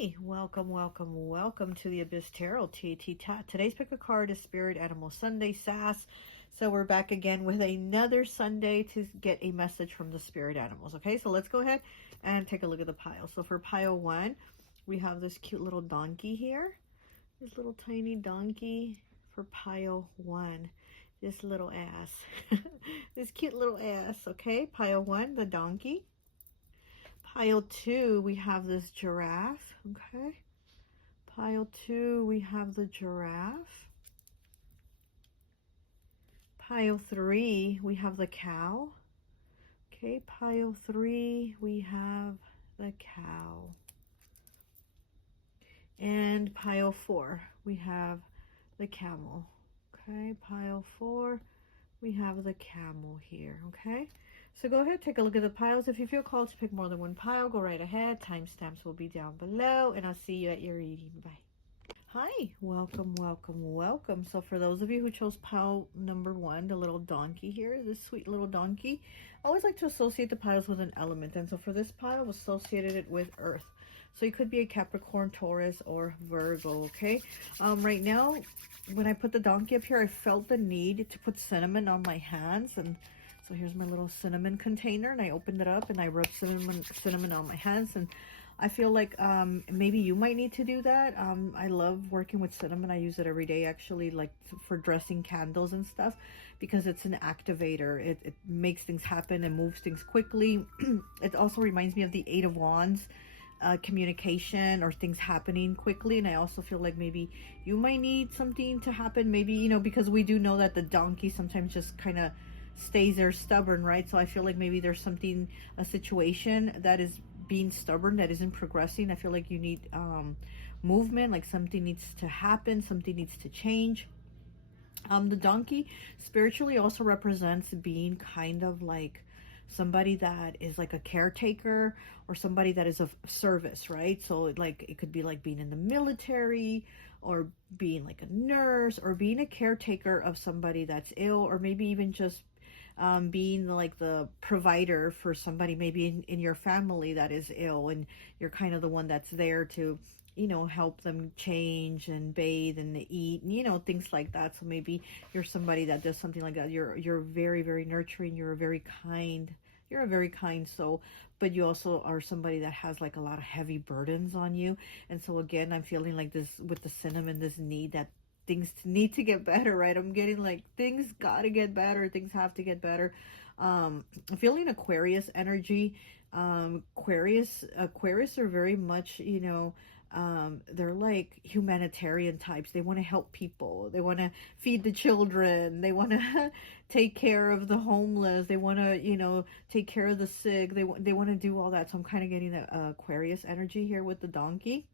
Hi, welcome to the Abyss Tarot T.A.T. Today's pick a card is Spirit Animal Sunday S.A.S. So we're back again with another Sunday to get a message from the spirit animals. Okay, so let's go ahead and take a look at the pile. So for pile 1, we have this cute little donkey here. This little tiny donkey for pile 1. This little ass. This cute little ass. Okay, pile 1, the donkey. Pile 2, we have this giraffe, okay? Pile 2, we have the giraffe. Pile 3, we have the cow. Okay, pile 3, we have the cow. And pile 4, we have the camel. Okay, pile 4, we have the camel here, okay? So go ahead, take a look at the piles. If you feel called to pick more than one pile, go right ahead. Timestamps will be down below, and I'll see you at your reading. Bye. Hi, welcome. So for those of you who chose pile number 1, the little donkey here, this sweet little donkey, I always like to associate the piles with an element. And so for this pile, I've associated it with earth. So you could be a Capricorn, Taurus, or Virgo, okay? Right now, when I put the donkey up here, I felt the need to put cinnamon on my hands. And so here's my little cinnamon container, and I opened it up and I rubbed cinnamon on my hands. And I feel like maybe you might need to do that. I love working with cinnamon. I use it every day, actually, like for dressing candles and stuff, because it's an activator. It makes things happen and moves things quickly. It also reminds me of the 8 of Wands, communication or things happening quickly. And I also feel like maybe you might need something to happen, maybe, you know, because we do know that the donkey sometimes just kind of stays there stubborn, right? So I feel like maybe there's something, a situation that is being stubborn, that isn't progressing. I feel like you need movement, like something needs to happen, something needs to change. The donkey spiritually also represents being kind of like somebody that is like a caretaker, or somebody that is of service, right? So like it could be like being in the military, or being like a nurse, or being a caretaker of somebody that's ill, or maybe even just being like the provider for somebody maybe in your family that is ill, and you're kind of the one that's there to, you know, help them change and bathe and eat, and, you know, things like that. So maybe you're somebody that does something like that. You're very, very nurturing. You're a very kind soul, but you also are somebody that has like a lot of heavy burdens on you. And so again, I'm feeling like this with the cinnamon, this need that things need to get better, right? I'm getting like things gotta get better, things have to get better. I'm feeling Aquarius energy. Aquarius are very much, you know, they're like humanitarian types. They want to help people, they want to feed the children, they want to take care of the homeless, they want to, you know, take care of the sick, they want to do all that. So I'm kind of getting the Aquarius energy here with the donkey.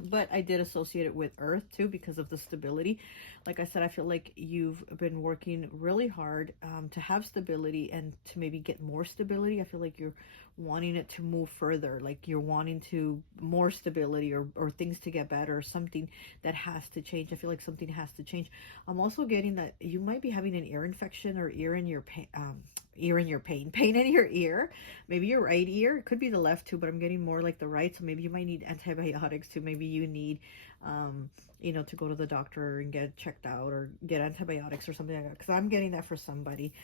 But I did associate it with earth too, because of the stability. Like I said, I feel like you've been working really hard to have stability, and to maybe get more stability. I feel like you're wanting it to move further, like you're wanting to more stability, or things to get better, or something that has to change. I feel like something has to change. I'm also getting that you might be having an ear infection, or pain in your ear, maybe your right ear. It could be the left too, but I'm getting more like the right. So maybe you might need antibiotics too. Maybe you need you know, to go to the doctor and get checked out, or get antibiotics or something like that, because I'm getting that for somebody.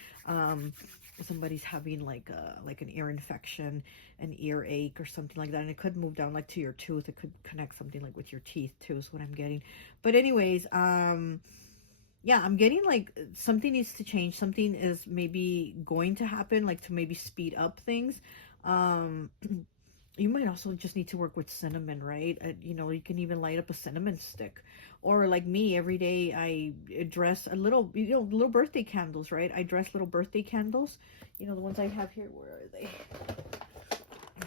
Somebody's having like an ear infection, an earache or something like that, and it could move down like to your tooth. It could connect something like with your teeth too, is what I'm getting. But anyways, yeah, I'm getting like something needs to change. Something is maybe going to happen, like to maybe speed up things. You might also just need to work with cinnamon, right? You know, you can even light up a cinnamon stick. Or like me, every day I dress a little, you know, little birthday candles, right? I dress little birthday candles. You know, the ones I have here, where are they?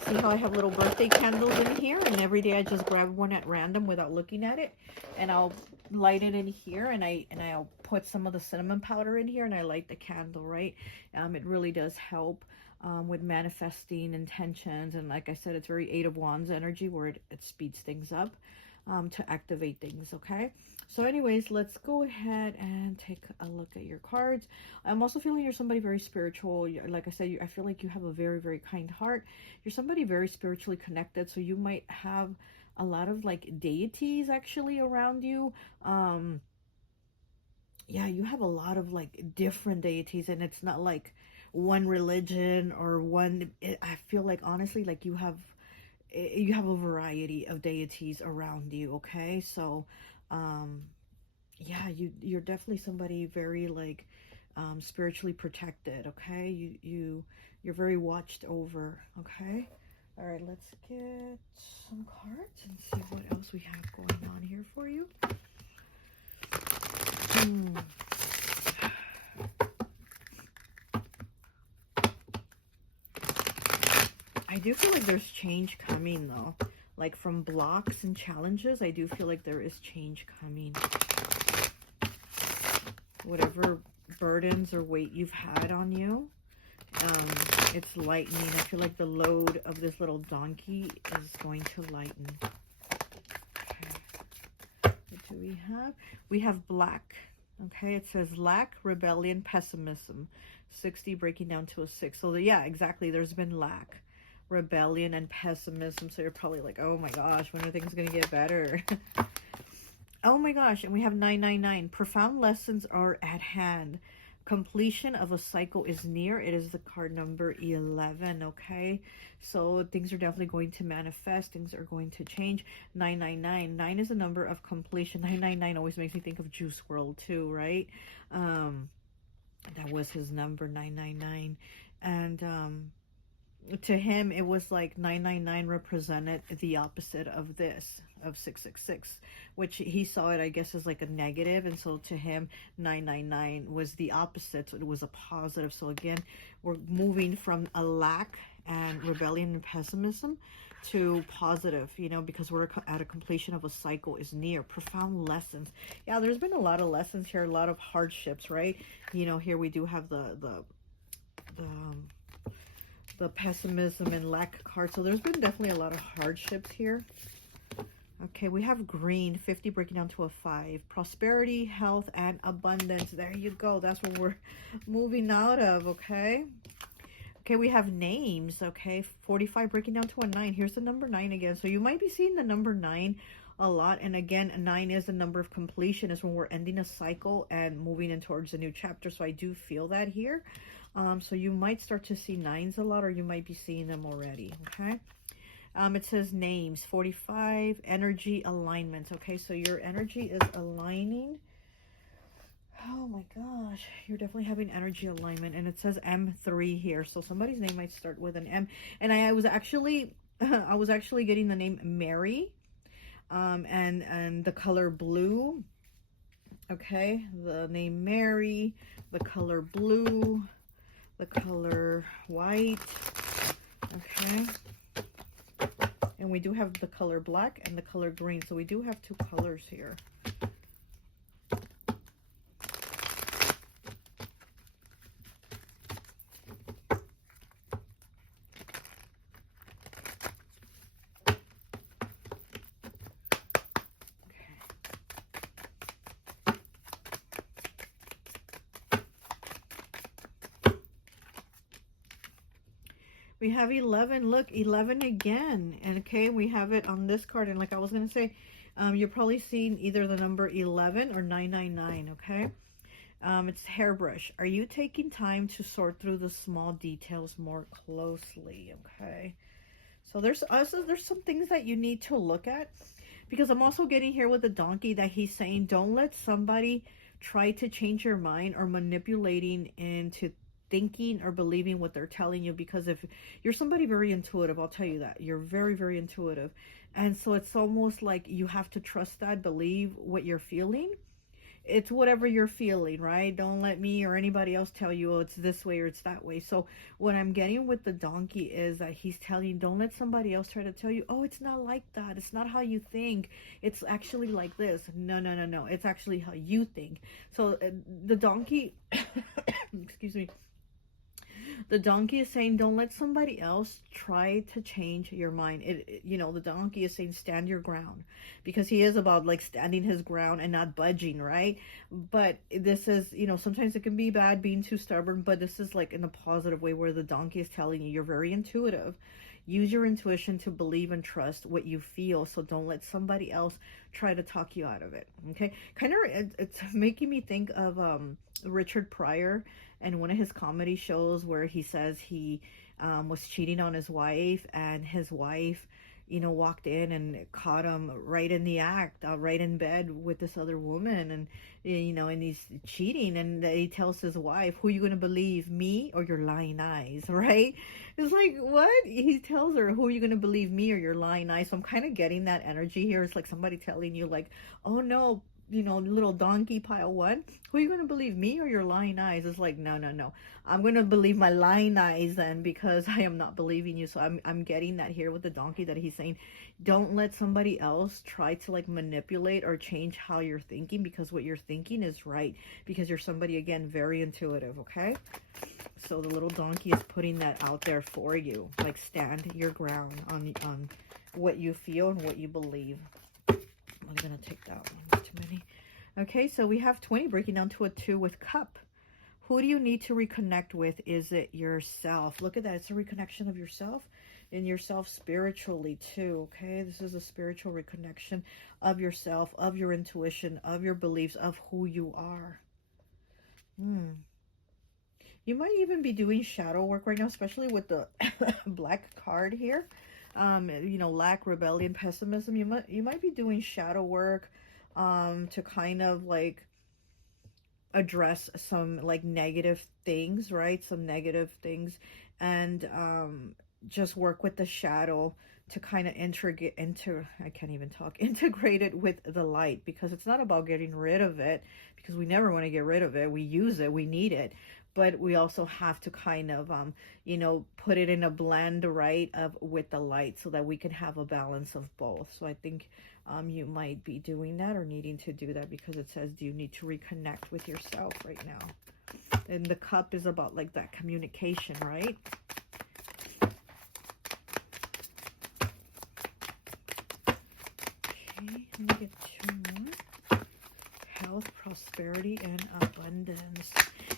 See how I have little birthday candles in here? And every day I just grab one at random without looking at it. And I'll light it in here, and I'll put some of the cinnamon powder in here, and I light the candle, right? It really does help with manifesting intentions. And like I said, it's very 8 of Wands energy, where it speeds things up. to activate things, okay? So anyways, let's go ahead and take a look at your cards. I'm also feeling you're somebody very spiritual. Like I said, I feel like you have a very, very kind heart. You're somebody very spiritually connected, so you might have a lot of like deities actually around you. Yeah, you have a lot of like different deities, and it's not like one religion or one. I feel like honestly, like you have a variety of deities around you. Okay, so yeah, you're definitely somebody very like spiritually protected. Okay, you're very watched over. Okay, all right, let's get some cards and see what else we have going on here for you. I do feel like there's change coming though. Like from blocks and challenges, I do feel like there is change coming. Whatever burdens or weight you've had on you, it's lightening. I feel like the load of this little donkey is going to lighten. Okay. What do we have? We have black. Okay, it says lack, rebellion, pessimism. 60 breaking down to a 6. So yeah, exactly. There's been lack, rebellion, and pessimism. So you're probably like, oh my gosh, when are things going to get better? Oh my gosh, and we have 999. Profound lessons are at hand. Completion of a cycle is near. It is the card number 11, okay? So things are definitely going to manifest. Things are going to change. 999. 9 is a number of completion. 999 always makes me think of Juice WRLD too, right? That was his number, 999. And to him, it was like 999 represented the opposite of this, of 666, which he saw it, I guess, as like a negative. And so to him, 999 was the opposite. So it was a positive. So again, we're moving from a lack and rebellion and pessimism to positive, you know, because we're at a completion of a cycle is near. Profound lessons. Yeah, there's been a lot of lessons here, a lot of hardships, right? You know, here we do have the pessimism and lack card. So there's been definitely a lot of hardships here. Okay, we have green, 50 breaking down to a 5. Prosperity, health, and abundance. There you go. That's what we're moving out of, okay? Okay, we have names, okay? 45 breaking down to a 9. Here's the number 9 again. So you might be seeing the number 9 a lot. And again, 9 is the number of completion. Is when we're ending a cycle and moving in towards a new chapter. So I do feel that here. So you might start to see 9s a lot, or you might be seeing them already, okay? It says names, 45, energy alignment, okay? So your energy is aligning. Oh my gosh, you're definitely having energy alignment, and it says M3 here. So somebody's name might start with an M. And I was actually, getting the name Mary, and the color blue, okay? The name Mary, the color blue, the color white, okay? And we do have the color black and the color green, so we do have 2 colors here. We have 11. Look, 11 again. And okay, we have it on this card. And like I was going to say, you're probably seeing either the number 11 or 999, okay? It's hairbrush. Are you taking time to sort through the small details more closely, okay? So there's some things that you need to look at. Because I'm also getting here with the donkey that he's saying, don't let somebody try to change your mind or manipulating into thinking or believing what they're telling you, because if you're somebody very intuitive, I'll tell you that you're very, very intuitive, and so it's almost like you have to trust that, believe what you're feeling. It's whatever you're feeling, right? Don't let me or anybody else tell you, oh, it's this way or it's that way. So what I'm getting with the donkey is that he's telling, don't let somebody else try to tell you, oh, it's not like that, it's not how you think, it's actually like this. No, no, no, no, it's actually how you think. So the donkey excuse me, The donkey is saying, don't let somebody else try to change your mind. You know, the donkey is saying, stand your ground, because he is about like standing his ground and not budging, right? But this is, you know, sometimes it can be bad being too stubborn, but this is like in a positive way where the donkey is telling you you're very intuitive. Use your intuition to believe and trust what you feel. So don't let somebody else try to talk you out of it. Okay. Kind of, it's making me think of Richard Pryor and one of his comedy shows where he says he was cheating on his wife, and his wife, you know, walked in and caught him right in the act, right in bed with this other woman, and you know, and he's cheating, and he tells his wife, "Who are you going to believe, me or your lying eyes?" Right? It's like, what? He tells her, "Who are you going to believe, me or your lying eyes?" So I'm kind of getting that energy here. It's like somebody telling you, like, "Oh no, you know, little donkey pile one, who are you going to believe, me or your lying eyes?" It's like, no, no, no. I'm going to believe my lying eyes then, because I am not believing you. So I'm getting that here with the donkey, that he's saying, don't let somebody else try to like manipulate or change how you're thinking, because what you're thinking is right, because you're somebody, again, very intuitive. Okay. So the little donkey is putting that out there for you. Like, stand your ground on what you feel and what you believe. I'm going to take that one. Too many. Okay, so we have 20 breaking down to a 2 with cup. Who do you need to reconnect with? Is it yourself? Look at that. It's a reconnection of yourself, and yourself spiritually too. Okay, this is a spiritual reconnection of yourself, of your intuition, of your beliefs, of who you are. You might even be doing shadow work right now, especially with the black card here. You know, lack, rebellion, pessimism. You might be doing shadow work to kind of like address some like negative things, right? Some negative things, and just work with the shadow to kind of I can't even talk, integrate it with the light, because it's not about getting rid of it, because we never want to get rid of it. We use it, we need it, but we also have to kind of you know, put it in a blend, right, of with the light, so that we can have a balance of both. So I think you might be doing that, or needing to do that, because it says, do you need to reconnect with yourself right now? And the cup is about like that communication, right? Okay, let me get 2 more. Health, prosperity, and abundance.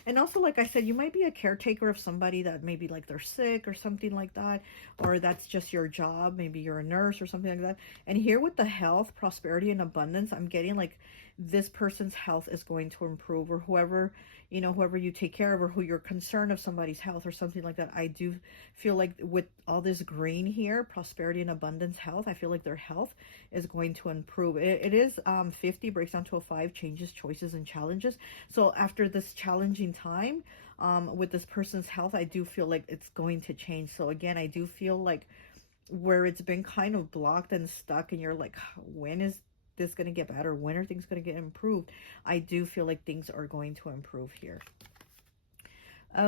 And also, like I said, you might be a caretaker of somebody that maybe like they're sick or something like that, or that's just your job. Maybe you're a nurse or something like that. And here with the health, prosperity, and abundance, I'm getting like this person's health is going to improve, or whoever, you know, whoever you take care of, or who you're concerned of somebody's health or something like that. I do feel like with all this green here, prosperity and abundance, health, I feel like their health is going to improve. It is 50, breaks down to a 5, changes, choices, and challenges. So after this challenging time with this person's health, I do feel like it's going to change. So again, I do feel like where it's been kind of blocked and stuck, and you're like, when is this going to get better? When are things going to get improved? I do feel like things are going to improve here.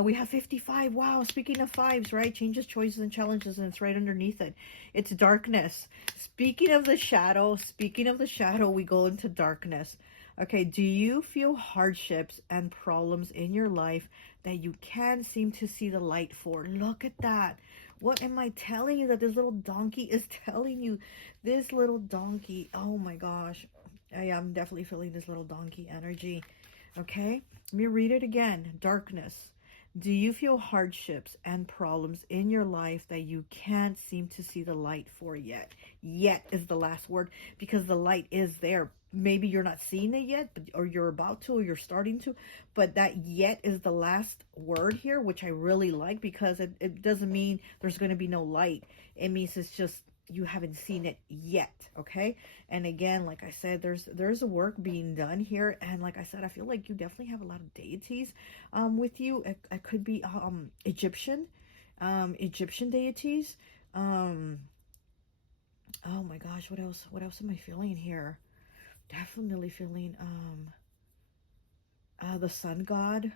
We have 55. Wow, speaking of 5s, right? Changes, choices, and challenges, and it's right underneath it. It's darkness. Speaking of the shadow, we go into darkness. Okay, do you feel hardships and problems in your life that you can't seem to see the light for? Look at that. What am I telling you that this little donkey is telling you? This little donkey, oh my gosh. I'm definitely feeling this little donkey energy. Okay, let me read it again. Darkness. Do you feel hardships and problems in your life that you can't seem to see the light for yet? Yet is the last word, because the light is there. Maybe you're not seeing it yet, or you're about to, or you're starting to, but that yet is the last word here, which I really like, because it doesn't mean there's going to be no light. It means it's just you haven't seen it yet. Okay, and again, like I said, there's a work being done here, and like I said, I feel like you definitely have a lot of deities with you. It could be Egyptian deities. Oh my gosh, what else am I feeling here? Definitely feeling the sun god.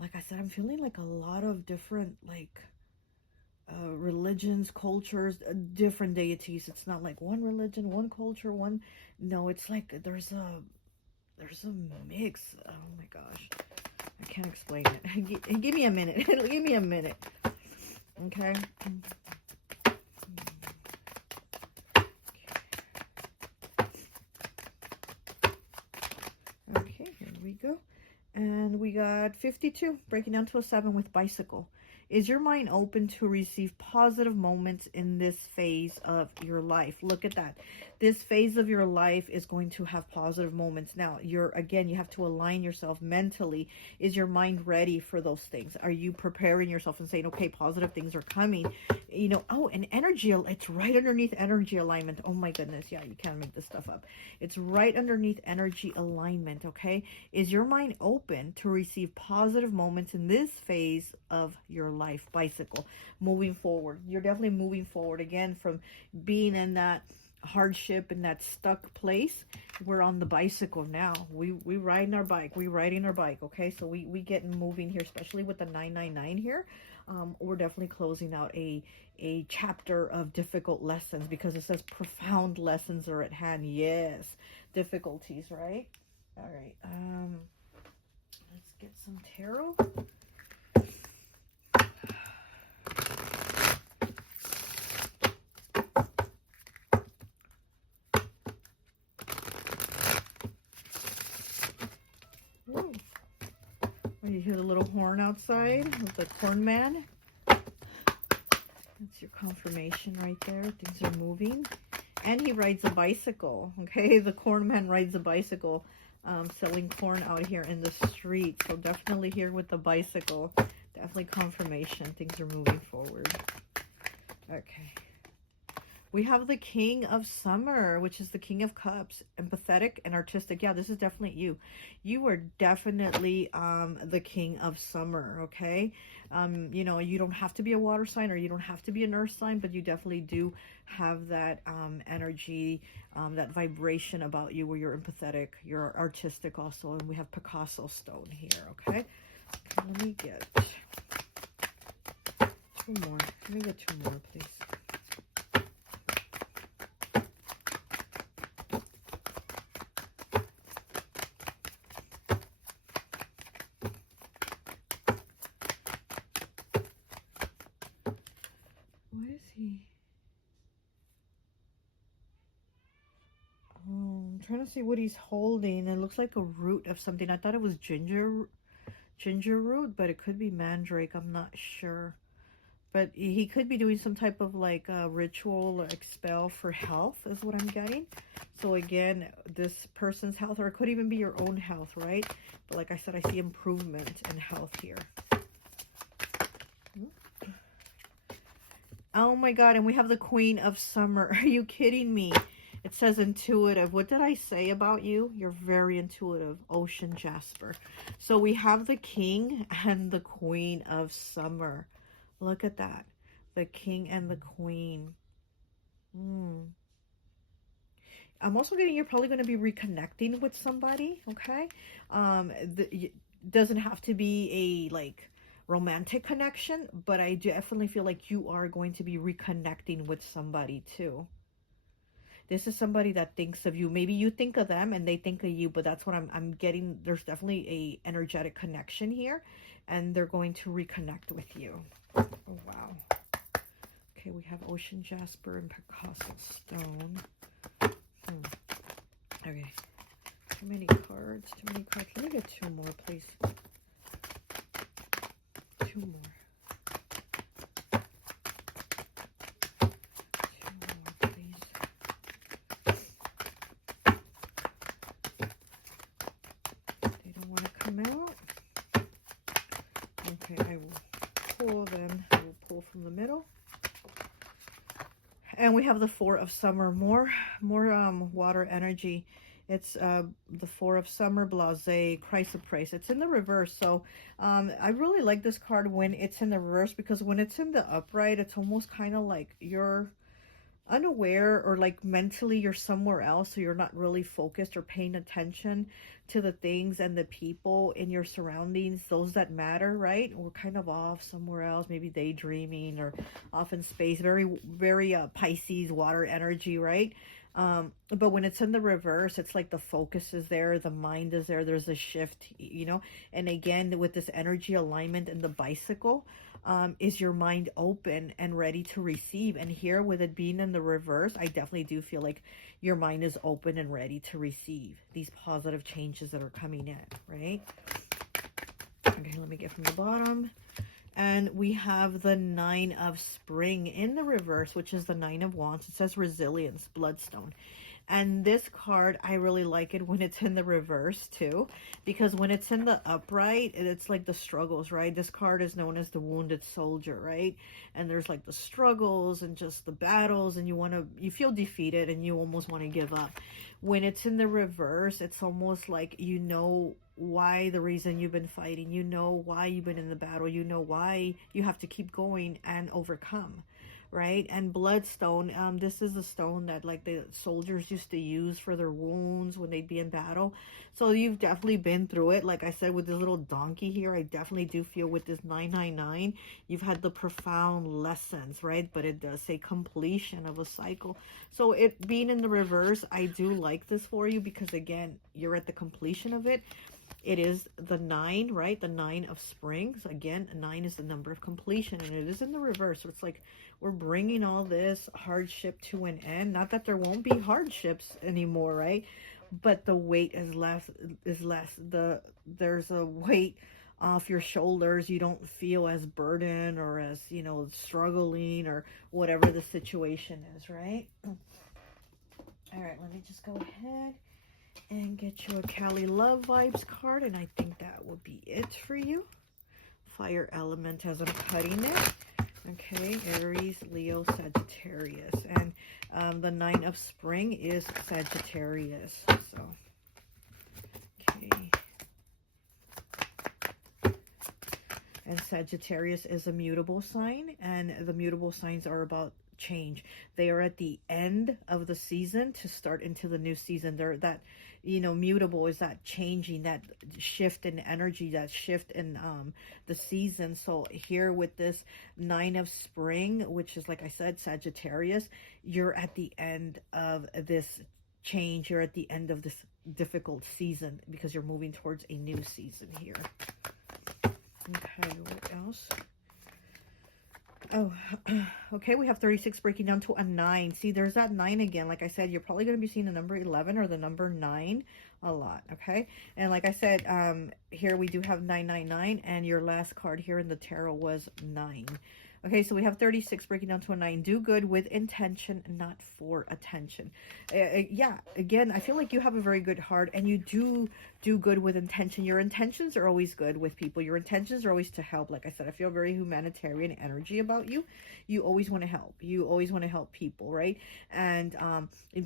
Like I said, I'm feeling like a lot of different like religions, cultures, different deities. It's not like one religion, one culture, one. No, it's like there's there's a mix. Oh my gosh. I can't explain it. Give me a minute. Give me a minute. Okay. Okay, here we go. And we got 52, breaking down to a 7 with bicycle. Is your mind open to receive positive moments in this phase of your life? Look at that. This phase of your life is going to have positive moments. Now, again, you have to align yourself mentally. Is your mind ready for those things? Are you preparing yourself and saying, okay, positive things are coming? You know, oh, and energy, it's right underneath energy alignment. Oh my goodness. Yeah, you can't make this stuff up. It's right underneath energy alignment, okay? Is your mind open to receive positive moments in this phase of your life? Bicycle, moving forward. You're definitely moving forward again from being in that hardship and that stuck place. We're on the bicycle now. We riding our bike. We riding our bike. Okay, so we getting moving here, especially with the 999 here. We're definitely closing out a chapter of difficult lessons, because it says profound lessons are at hand. Yes, difficulties, right? All right. Let's get some tarot. Ooh. You hear the little horn outside with the corn man. That's your confirmation right there. Things are moving. And he rides a bicycle. Okay, the corn man rides a bicycle, selling corn out here in the street. So definitely here with the bicycle. Definitely confirmation. Things are moving forward. Okay. We have the King of Summer, which is the King of Cups, empathetic and artistic. Yeah, this is definitely you. You are definitely the King of Summer, okay? You know, you don't have to be a water sign or you don't have to be an earth sign, but you definitely do have that energy, that vibration about you where you're empathetic, you're artistic also. And we have Picasso stone here, okay? Let me get 2 more. Let me get 2 more, please. What is he? I'm trying to see what he's holding. It looks like a root of something. I thought it was ginger root, but it could be mandrake. I'm not sure. But he could be doing some type of like ritual or spell for health is what I'm getting. So again, this person's health, or it could even be your own health, right? But like I said, I see improvement in health here. Oh my God, and we have the Queen of Summer. Are you kidding me? It says intuitive. What did I say about you? You're very intuitive. Ocean Jasper. So we have the King and the Queen of Summer. Look at that. The King and the Queen. I'm also getting you're probably going to be reconnecting with somebody, okay? Doesn't have to be a like romantic connection, but I definitely feel like you are going to be reconnecting with somebody too. This is somebody that thinks of you. Maybe you think of them and they think of you, but that's what I'm getting. There's definitely a energetic connection here, and they're going to reconnect with you. Oh, wow. Okay, we have Ocean Jasper and Picasso Stone. Okay. Too many cards. Too many cards. Let me get 2 more, please. 2 more. 2 more, please. They don't want to come out. Okay, I will pull them. I will pull from the middle. And we have the 4 of Summer. More water energy. It's the 4 of Summer, Blase, Chrysoprase. It's in the reverse. So I really like this card when it's in the reverse, because when it's in the upright, it's almost kind of like you're unaware, or like mentally you're somewhere else, so you're not really focused or paying attention to the things and the people in your surroundings, those that matter, right? We're kind of off somewhere else, maybe daydreaming or off in space. Very Pisces water energy, right? But when it's in the reverse, it's like the focus is there, the mind is there, there's a shift, you know. And again, with this energy alignment and the bicycle, is your mind open and ready to receive? And here, with it being in the reverse, I definitely do feel like your mind is open and ready to receive these positive changes that are coming in, right? Okay, let me get from the bottom. And we have the Nine of Spring in the reverse, which is the Nine of Wands. It says resilience, bloodstone. And this card, I really like it when it's in the reverse too, because when it's in the upright, it's like the struggles, right? This card is known as the wounded soldier, right? And there's like the struggles and just the battles, and you feel defeated and you almost want to give up. When it's in the reverse, it's almost like you know why, the reason you've been fighting, you know why you've been in the battle, you know why you have to keep going and overcome, right? And bloodstone, this is a stone that like the soldiers used to use for their wounds when they'd be in battle. So you've definitely been through it. Like I said, with this little donkey here, I definitely do feel with this 999, you've had the profound lessons, right? But it does say completion of a cycle. So it being in the reverse, I do like this for you, because again, you're at the completion of it. It is the 9, right? The 9 of spring. So again, 9 is the number of completion, and it is in the reverse. So it's like we're bringing all this hardship to an end. Not that there won't be hardships anymore, right? But the weight is less. There's a weight off your shoulders. You don't feel as burdened or as, you know, struggling or whatever the situation is, right? All right, let me just go ahead and get you a Cali Love Vibes card, and I think that will be it for you. Fire element as I'm cutting it. Okay, Aries, Leo, Sagittarius. And the 9 of spring is Sagittarius. So, okay. And Sagittarius is a mutable sign, and the mutable signs are about change. They are at the end of the season to start into the new season. They're that, you know, mutable is that changing, that shift in energy, that shift in the season. So here with this 9 of spring, which is, like I said, Sagittarius, you're at the end of this change. You're at the end of this difficult season because you're moving towards a new season here. Okay, what else? Oh, okay, we have 36 breaking down to a 9. See, there's that 9 again. Like I said, you're probably going to be seeing the number 11 or the number 9 a lot, okay? And like I said, here we do have 999, and your last card here in the tarot was 9. Okay, so we have 36 breaking down to a 9. Do good with intention, not for attention. Yeah, again, I feel like you have a very good heart, and you do good with intention. Your intentions are always good with people. Your intentions are always to help. Like I said, I feel very humanitarian energy about you. You always want to help. You always want to help people, right? And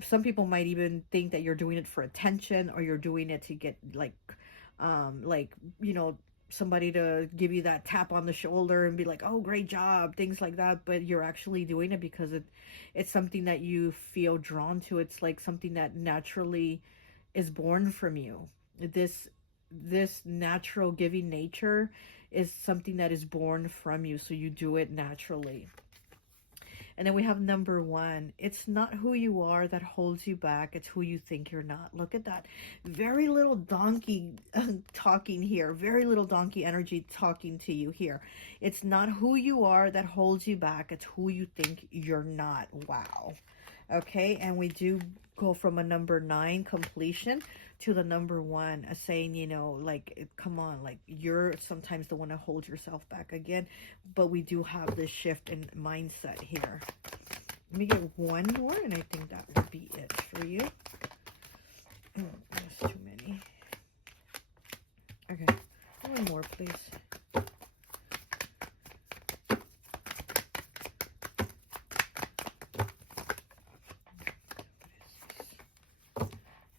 some people might even think that you're doing it for attention, or you're doing it to get like, you know, somebody to give you that tap on the shoulder and be like, oh, great job, things like that. But you're actually doing it because it's something that you feel drawn to. It's like something that naturally is born from you. This natural giving nature is something that is born from you, so you do it naturally. And then we have number 1. It's not who you are that holds you back. It's who you think you're not. Look at that. Very little donkey talking here. Very little donkey energy talking to you here. It's not who you are that holds you back. It's who you think you're not. Wow. Okay, and we do go from a number 9, completion, to the number 1, saying, you know, like, come on, like, you're sometimes the one to hold yourself back again. But we do have this shift in mindset here. Let me get one more, and I think that would be it for you. Oh, that's too many. Okay, one more, please.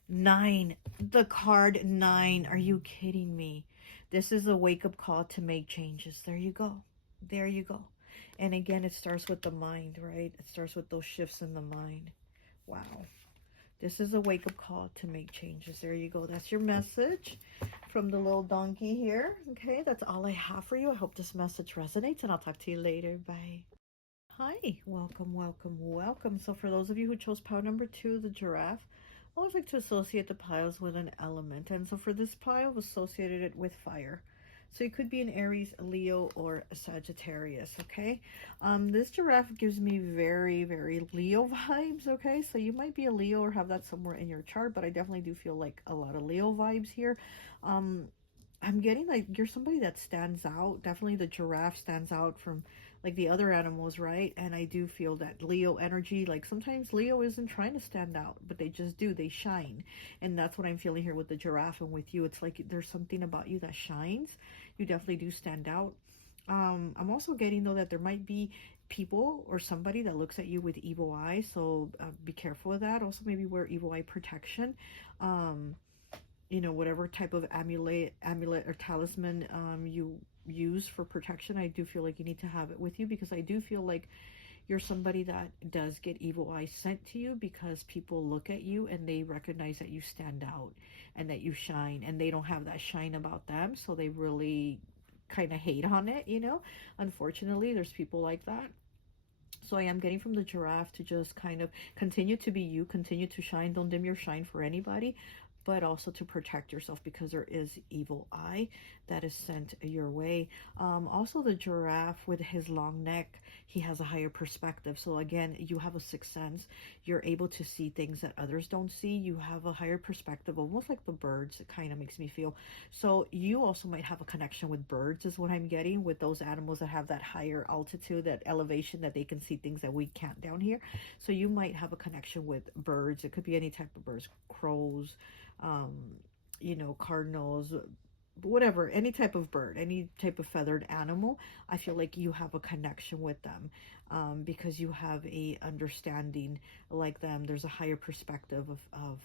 9, the card 9. Are you kidding me? This is a wake-up call to make changes. There you go. There you go. And again, it starts with the mind, right? It starts with those shifts in the mind. Wow. This is a wake-up call to make changes. There you go. That's your message from the little donkey here. Okay, that's all I have for you. I hope this message resonates, and I'll talk to you later. Bye. Hi, welcome, welcome, welcome. So for those of you who chose pile number 2, the giraffe, I always like to associate the piles with an element. And so for this pile, I've associated it with fire. So it could be an Aries, a Leo, or a Sagittarius, okay? This giraffe gives me very, very Leo vibes, okay? So you might be a Leo or have that somewhere in your chart, but I definitely do feel like a lot of Leo vibes here. I'm getting like you're somebody that stands out. Definitely the giraffe stands out from like the other animals, right? And I do feel that Leo energy, like sometimes Leo isn't trying to stand out, but they just do, they shine. And that's what I'm feeling here with the giraffe and with you. It's like there's something about you that shines. You definitely do stand out. I'm also getting though that there might be people or somebody that looks at you with evil eyes, so be careful with that. Also maybe wear evil eye protection. You know, whatever type of amulet or talisman you use for protection, I do feel like you need to have it with you, because I do feel like you're somebody that does get evil eyes sent to you, because people look at you and they recognize that you stand out and that you shine, and they don't have that shine about them, so they really kind of hate on it, you know. Unfortunately, there's people like that. So I am getting from the giraffe to just kind of continue to be you, continue to shine, don't dim your shine for anybody, but also to protect yourself, because there is evil eye that is sent your way. Also the giraffe with his long neck, he has a higher perspective. So again, you have a sixth sense. You're able to see things that others don't see. You have a higher perspective, almost like the birds. It kind of makes me feel. So you also might have a connection with birds, is what I'm getting, with those animals that have that higher altitude, that elevation, that they can see things that we can't down here. So you might have a connection with birds. It could be any type of birds, crows, um, you know, cardinals, whatever, any type of bird, any type of feathered animal. I feel like you have a connection with them, because you have a understanding like them. There's a higher perspective of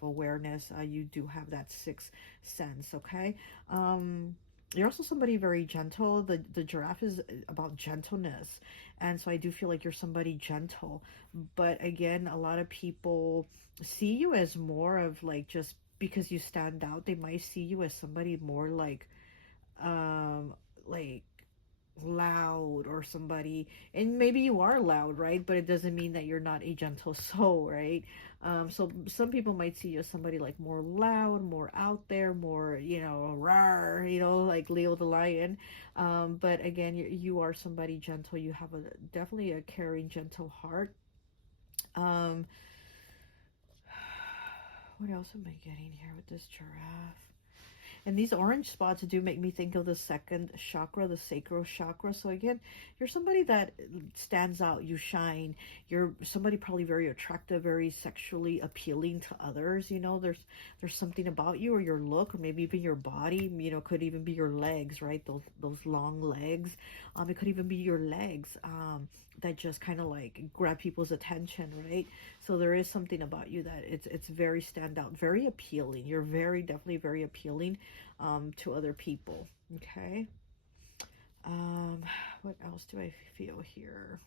awareness. You do have that sixth sense, okay? You're also somebody very gentle. The giraffe is about gentleness, and so I do feel like you're somebody gentle. But again, a lot of people see you as more of like, just because you stand out, they might see you as somebody more um like loud, or somebody, and maybe you are loud, right? But it doesn't mean that you're not a gentle soul, right? So some people might see you as somebody like more loud, more out there, more, you know, rar, you know, like Leo the lion. But again, you are somebody gentle. You have a definitely a caring, gentle heart. um what else am I getting here with this giraffe? And these orange spots do make me think of the second chakra, the sacral chakra. So again, you're somebody that stands out, you shine. You're somebody probably very attractive, very sexually appealing to others. You know, there's something about you, or your look, or maybe even your body, you know, could even be your legs, right? Those long legs. It could even be your legs. That just kind of like grab people's attention, right? So there is something about you that it's very standout, very appealing. You're very, definitely very appealing to other people. Okay. What else do I feel here?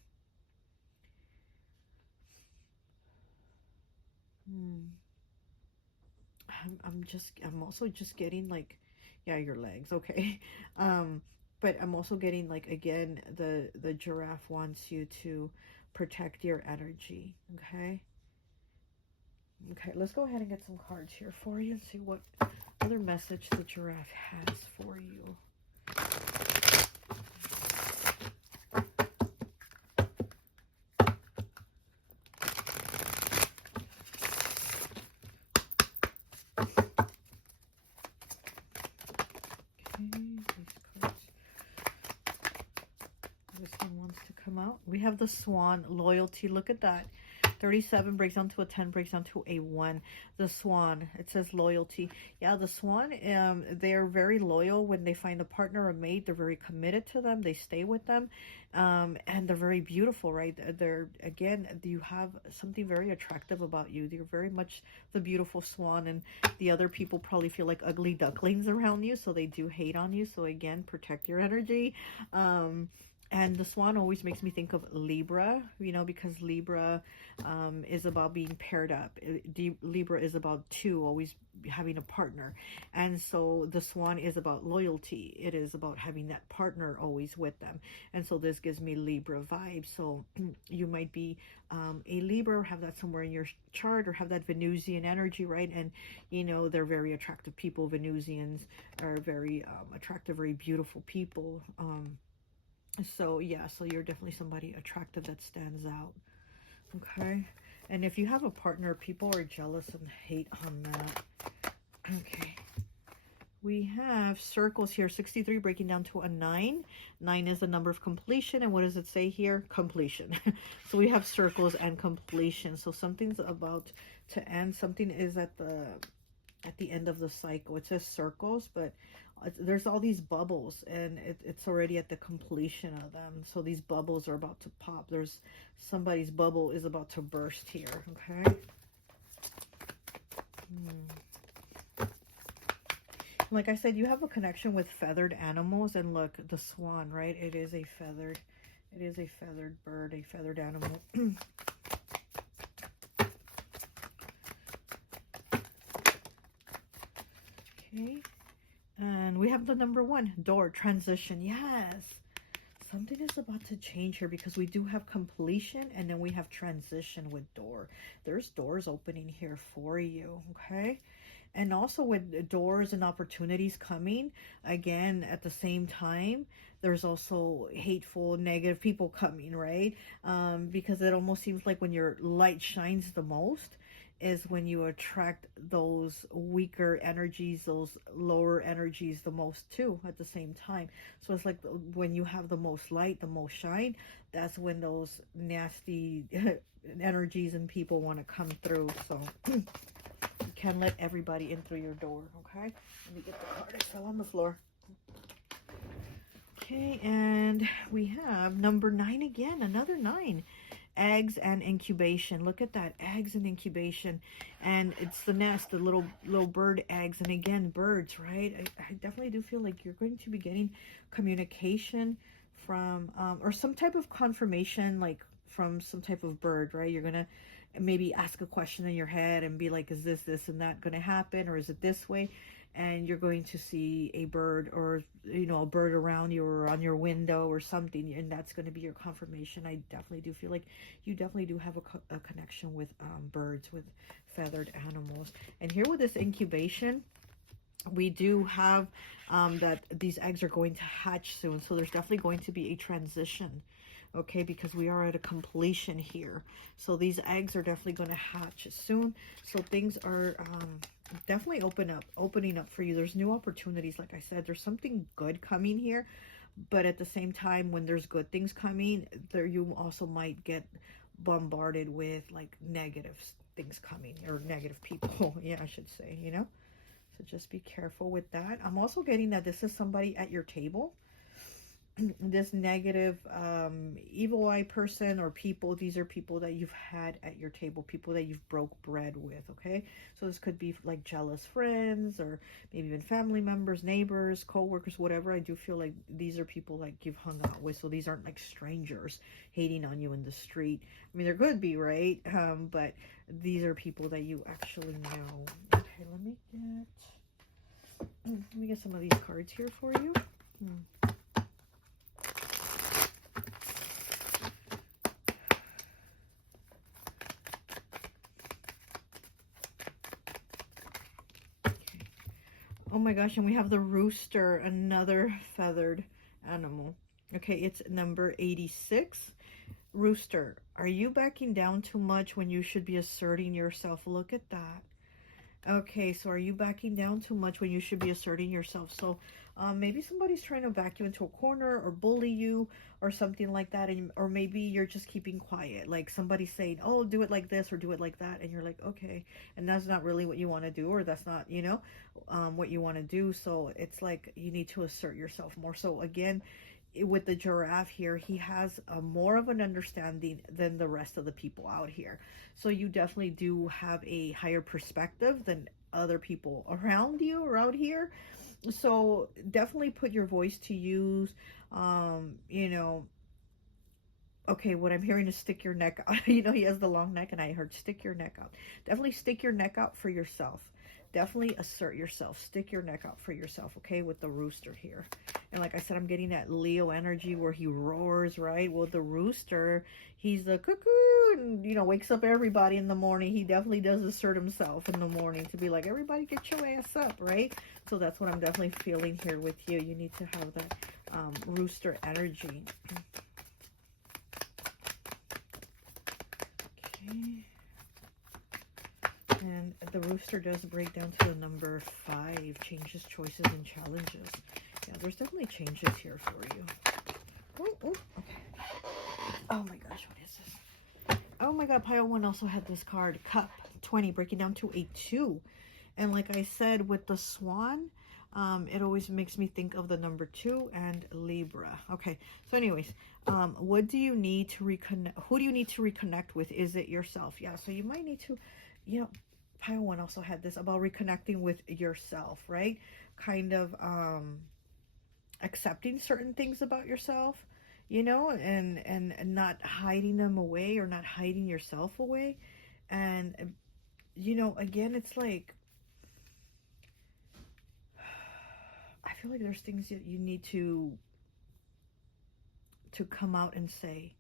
I'm also just getting like, yeah, your legs, okay. But I'm also getting like, again, the giraffe wants you to protect your energy, okay. Okay, let's go ahead and get some cards here for you and see what other message the giraffe has for you. This one wants to come out. We have the swan, loyalty. Look at that. 37 breaks down to a 10, breaks down to a 1. The swan, it says loyalty. Yeah, the swan, they're very loyal when they find a partner or mate. They're very committed to them. They stay with them. And they're very beautiful, right? They're, again, you have something very attractive about you. You're very much the beautiful swan, and the other people probably feel like ugly ducklings around you, so they do hate on you. So again, protect your energy. And the swan always makes me think of Libra, you know, because Libra is about being paired up. Libra is about two, always having a partner. And so the swan is about loyalty. It is about having that partner always with them. And so this gives me Libra vibes. So you might be a Libra, or have that somewhere in your chart, or have that Venusian energy, right? And, you know, they're very attractive people. Venusians are very attractive, very beautiful people. So yeah, so you're definitely somebody attractive that stands out. Okay. And if you have a partner, people are jealous and hate on that. Okay. We have circles here, 63 breaking down to a 9. 9 is the number of completion. And what does it say here? Completion. So we have circles and completion. So something's about to end. Something is at the end of the cycle. It says circles, but there's all these bubbles, and it's already at the completion of them. So these bubbles are about to pop. There's somebody's bubble is about to burst here. Okay. Like I said, you have a connection with feathered animals. And look, the swan, right? It is a feathered bird, a feathered animal. Okay. And we have the number 1, door, transition. Yes. Something is about to change here, because we do have completion, and then we have transition with door. There's doors opening here for you, okay? And also with doors and opportunities coming, again, at the same time, there's also hateful, negative people coming, right? Because it almost seems like when your light shines the most is when you attract those weaker energies, those lower energies the most too at the same time. So it's like when you have the most light, the most shine, that's when those nasty energies and people want to come through. So you can't let everybody in through your door. Okay, let me get the card. It fell on the floor. Okay, and we have number 9 again, another 9. Eggs and incubation. Look at that, eggs and incubation. And it's the nest, the little bird eggs. And again, birds, right? I definitely do feel like you're going to be getting communication from or some type of confirmation, like from some type of bird, right? You're gonna maybe ask a question in your head and be like, is this and that gonna happen, or is it this way? And you're going to see a bird, or, you know, a bird around you or on your window or something, and that's going to be your confirmation. I definitely do feel like you definitely do have a connection with birds, with feathered animals. And here with this incubation, we do have that these eggs are going to hatch soon. So there's definitely going to be a transition, okay, because we are at a completion here. So these eggs are definitely going to hatch soon. So things are definitely opening up for you. There's new opportunities. Like I said, there's something good coming here, but at the same time, when there's good things coming there, you also might get bombarded with like negative things coming, or negative people. Yeah, I should say, you know. So just be careful with that. I'm also getting that this is somebody at your table. This negative evil eye person or people, these are people that you've had at your table, people that you've broke bread with, okay? So this could be like jealous friends, or maybe even family members, neighbors, co-workers, whatever. I do feel like these are people like you've hung out with. So these aren't like strangers hating on you in the street. I mean, there could be, right? But these are people that you actually know. Okay, let me get some of these cards here for you. Oh my gosh, and we have the rooster, another feathered animal. Okay, it's number 86. Rooster, are you backing down too much when you should be asserting yourself? Look at that. Okay, so are you backing down too much when you should be asserting yourself? So maybe somebody's trying to back you into a corner or bully you or something like that. Or maybe you're just keeping quiet. Like somebody's saying, oh, do it like this or do it like that. And you're like, okay. And that's not really what you want to do, or that's not, you know, what you want to do. So it's like you need to assert yourself more. So again, with the giraffe here, he has more of an understanding than the rest of the people out here. So you definitely do have a higher perspective than other people around you or out here. So definitely put your voice to use. You know, Okay, what I'm hearing is stick your neck out. You know, he has the long neck, and I heard stick your neck out. Definitely stick your neck out for yourself. Definitely assert yourself. Stick your neck out for yourself, okay, with the rooster here. And like I said, I'm getting that Leo energy where he roars, right? Well, the rooster, he's the cuckoo and, you know, wakes up everybody in the morning. He definitely does assert himself in the morning to be like, everybody get your ass up, right? So that's what I'm definitely feeling here with you. You need to have that rooster energy. Okay. And the rooster does break down to the number 5, changes, choices, and challenges. Yeah, there's definitely changes here for you. Oh, okay. Oh my gosh, what is this? Oh my god, pile 1 also had this card, Cup 20, breaking down to a 2. And like I said, with the swan, it always makes me think of the number 2 and Libra. Okay, so anyways, what do you need to reconnect? Who do you need to reconnect with? Is it yourself? Yeah, so you might need to, you know, pile 1 also had this about reconnecting with yourself, right? Kind of accepting certain things about yourself, you know, and not hiding them away, or not hiding yourself away. And you know, again, it's like, I feel like there's things that you need to come out and say,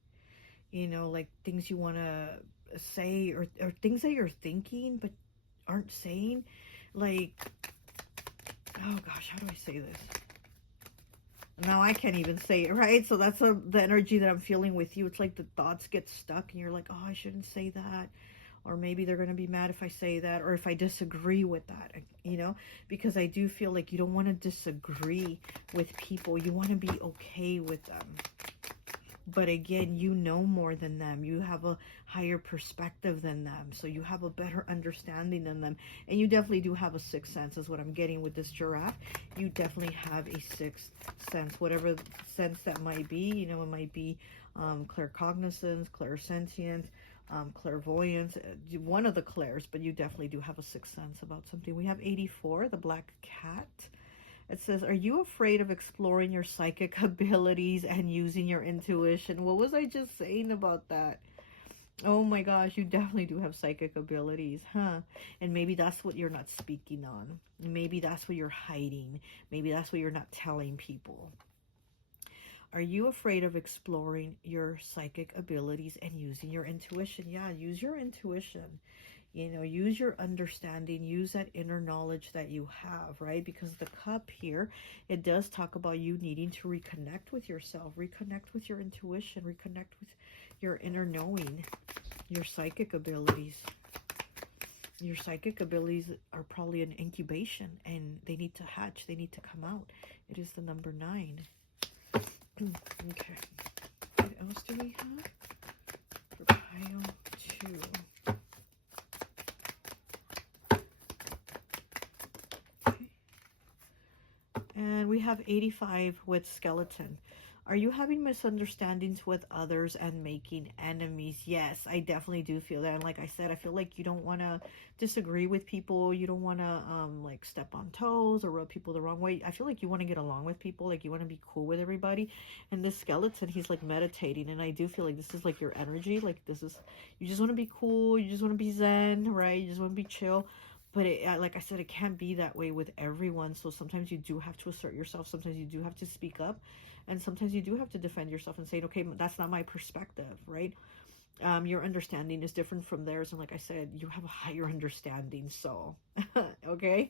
you know, like things you want to say, or things that you're thinking but aren't saying. Like, oh gosh, how do I say this? Now I can't even say it, right? So that's the energy that I'm feeling with you. It's like the thoughts get stuck and you're like, oh, I shouldn't say that. Or maybe they're going to be mad if I say that, or if I disagree with that, you know, because I do feel like you don't want to disagree with people. You want to be okay with them. But again, you know more than them. You have a higher perspective than them. So you have a better understanding than them. And you definitely do have a sixth sense, is what I'm getting with this giraffe. You definitely have a sixth sense, whatever sense that might be. You know, it might be claircognizant, clairsentient, clairvoyance, one of the clairs, but you definitely do have a sixth sense about something. We have 84, the black cat. It says, are you afraid of exploring your psychic abilities and using your intuition? What was I just saying about that? Oh my gosh, you definitely do have psychic abilities, huh? And maybe that's what you're not speaking on. Maybe that's what you're hiding. Maybe that's what you're not telling people. Are you afraid of exploring your psychic abilities and using your intuition? Yeah, use your intuition. You know, use your understanding, use that inner knowledge that you have, right? Because the cup here, it does talk about you needing to reconnect with yourself, reconnect with your intuition, reconnect with your inner knowing, your psychic abilities. Your psychic abilities are probably in incubation and they need to hatch, they need to come out. It is the number 9. Okay. What else do we have for pile 2? Okay. And we have 85 with skeleton. Are you having misunderstandings with others and making enemies? Yes, I definitely do feel that. And like I said, I feel like you don't want to disagree with people. You don't want to like step on toes or rub people the wrong way. I feel like you want to get along with people. Like you want to be cool with everybody. And this skeleton, he's like meditating. And I do feel like this is like your energy. Like this is, you just want to be cool. You just want to be zen, right? You just want to be chill. But it, like I said, it can't be that way with everyone. So sometimes you do have to assert yourself. Sometimes you do have to speak up. And sometimes you do have to defend yourself and say, okay, that's not my perspective, right? Your understanding is different from theirs. And like I said, you have a higher understanding. So, okay.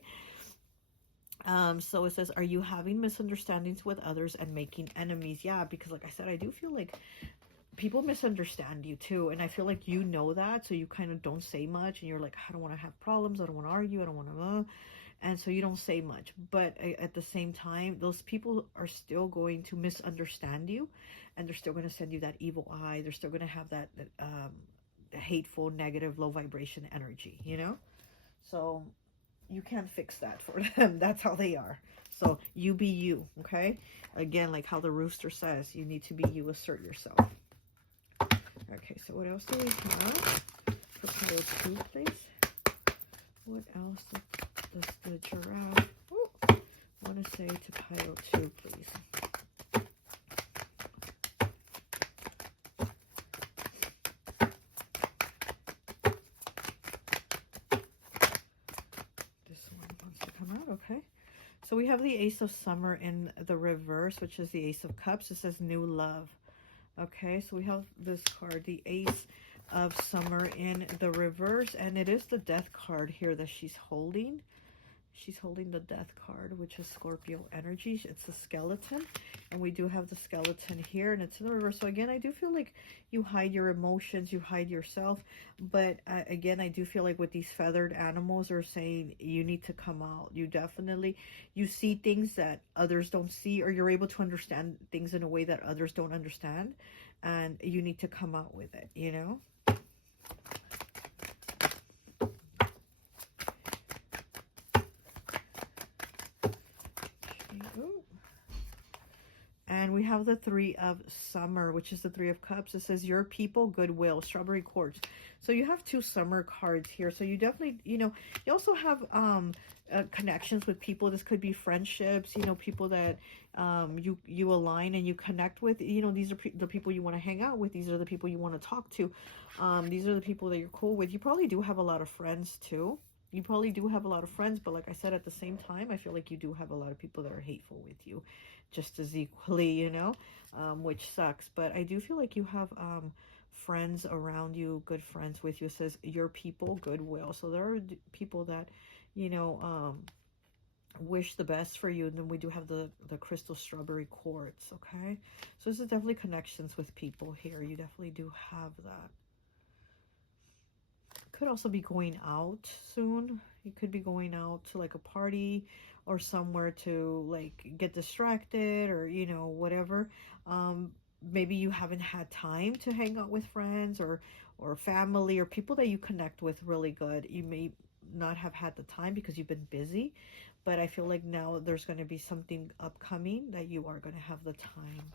So it says, are you having misunderstandings with others and making enemies? Yeah, because like I said, I do feel like people misunderstand you too. And I feel like you know that. So you kind of don't say much. And you're like, I don't want to have problems. I don't want to argue. I don't want to... And so you don't say much, but at the same time, those people are still going to misunderstand you, and they're still going to send you that evil eye. They're still going to have that hateful, negative, low vibration energy, you know? So you can't fix that for them. That's how they are. So you be you, okay? Again, like how the rooster says, you need to be you, assert yourself. Okay, so what else do we have for pile 2, please? What else does the giraffe want to say to pile 2, please? So we have the Ace of Summer in the reverse, which is the Ace of Cups. It says new love. Okay, so we have this card, the Ace of Summer in the reverse, and it is the Death card here that she's holding. She's holding the Death card, which is Scorpio energy. It's a skeleton, and we do have the skeleton here, and it's in the reverse. So again, I do feel like you hide your emotions, you hide yourself, but again, I do feel like with these feathered animals are saying you need to come out. You definitely, you see things that others don't see, or you're able to understand things in a way that others don't understand, and you need to come out with it, you know? And we have the Three of Summer, which is the Three of Cups. It says your people, goodwill, strawberry quartz. So you have two summer cards here. So you definitely, you know, you also have connections with people. This could be friendships, you know, people that you align and you connect with. You know, these are the people you want to hang out with. These are the people you want to talk to. These are the people that you're cool with. You probably do have a lot of friends too. You probably do have a lot of friends, but like I said, at the same time, I feel like you do have a lot of people that are hateful with you just as equally, you know, which sucks. But I do feel like you have friends around you, good friends with you. It says your people, goodwill. So there are people that, you know, wish the best for you. And then we do have the crystal strawberry quartz, okay? So this is definitely connections with people here. You definitely do have that. Could also be going out soon. You could be going out to like a party or somewhere to like get distracted, or you know, whatever. Maybe you haven't had time to hang out with friends or family or people that you connect with really good. You may not have had the time because you've been busy, but I feel like now there's going to be something upcoming that you are going to have the time.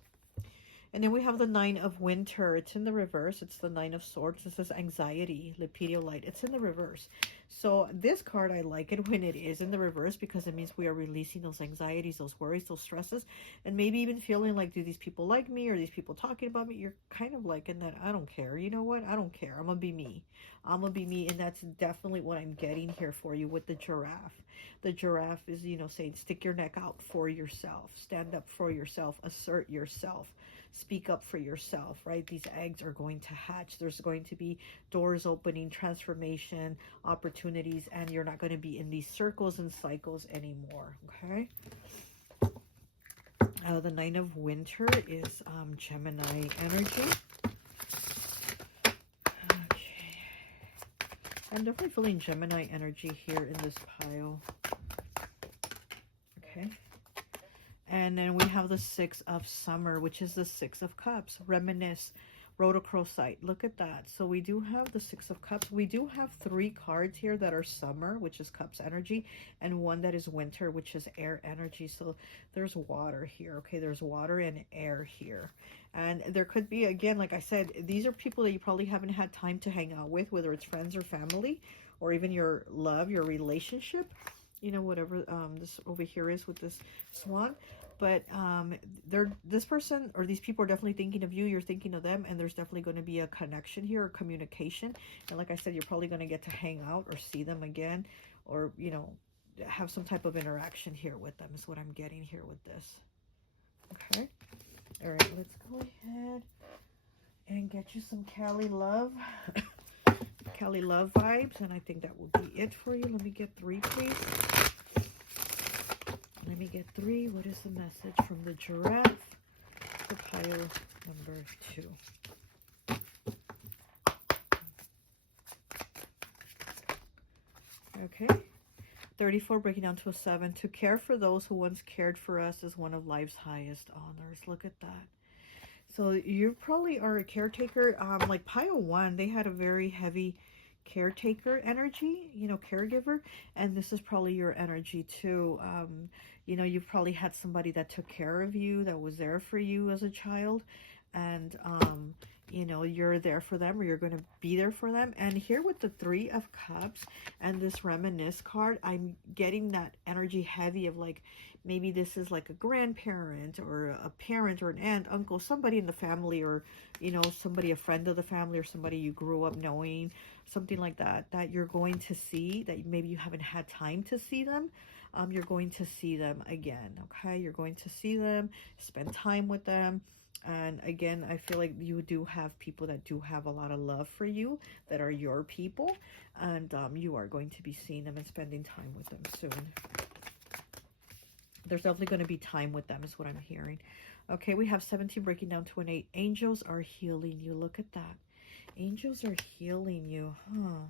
And then we have the Nine of Winter. It's in the reverse. It's the Nine of Swords. It says anxiety, light. It's in the reverse. So this card, I like it when it is in the reverse because it means we are releasing those anxieties, those worries, those stresses, and maybe even feeling like, do these people like me? Or these people talking about me? You're kind of like in that, I don't care. You know what? I don't care. I'm going to be me. I'm going to be me. And that's definitely what I'm getting here for you with the giraffe. The giraffe is, you know, saying stick your neck out for yourself. Stand up for yourself. Assert yourself. Speak up for yourself, right? These eggs are going to hatch. There's going to be doors opening, transformation, opportunities, and you're not going to be in these circles and cycles anymore, okay? The Nine of Winter is Gemini energy. Okay. I'm definitely feeling Gemini energy here in this pile. Okay. And then we have the Six of Summer, which is the Six of Cups. Reminisce, rhodochrosite. Look at that. So we do have the Six of Cups. We do have three cards here that are Summer, which is Cups energy, and one that is Winter, which is air energy. So there's water here. Okay, there's water and air here. And there could be, again, like I said, these are people that you probably haven't had time to hang out with, whether it's friends or family, or even your love, your relationship. You know, whatever this over here is with this swan. But this person or these people are definitely thinking of you. You're thinking of them, and there's definitely going to be a connection here, or communication. And like I said, you're probably going to get to hang out or see them again, or, you know, have some type of interaction here with them is what I'm getting here with this. Okay. All right, let's go ahead and get you some Cali love. Cali love vibes, and I think that will be it for you. Let me get three, please. Let me get three. What is the message from the giraffe for pile number 2? Okay. 34, breaking down to a 7. To care for those who once cared for us is one of life's highest honors. Look at that. So you probably are a caretaker. Like pile 1, they had a very heavy caretaker energy, you know, caregiver, and this is probably your energy too. You know, you've probably had somebody that took care of you, that was there for you as a child, and you know, you're there for them, or you're going to be there for them. And here with the Three of Cups and this Reminisce card, I'm getting that energy heavy of like, maybe this is like a grandparent or a parent or an aunt, uncle, somebody in the family, or, you know, somebody, a friend of the family, or somebody you grew up knowing, something like that, that you're going to see, that maybe you haven't had time to see them. you're going to see them again. Okay, you're going to see them, spend time with them. And again, I feel like you do have people that do have a lot of love for you, that are your people, and you are going to be seeing them and spending time with them soon. There's definitely going to be time with them is what I'm hearing. Okay, we have 17 breaking down to an 8. Angels are healing you. Look at that. Angels are healing you, huh?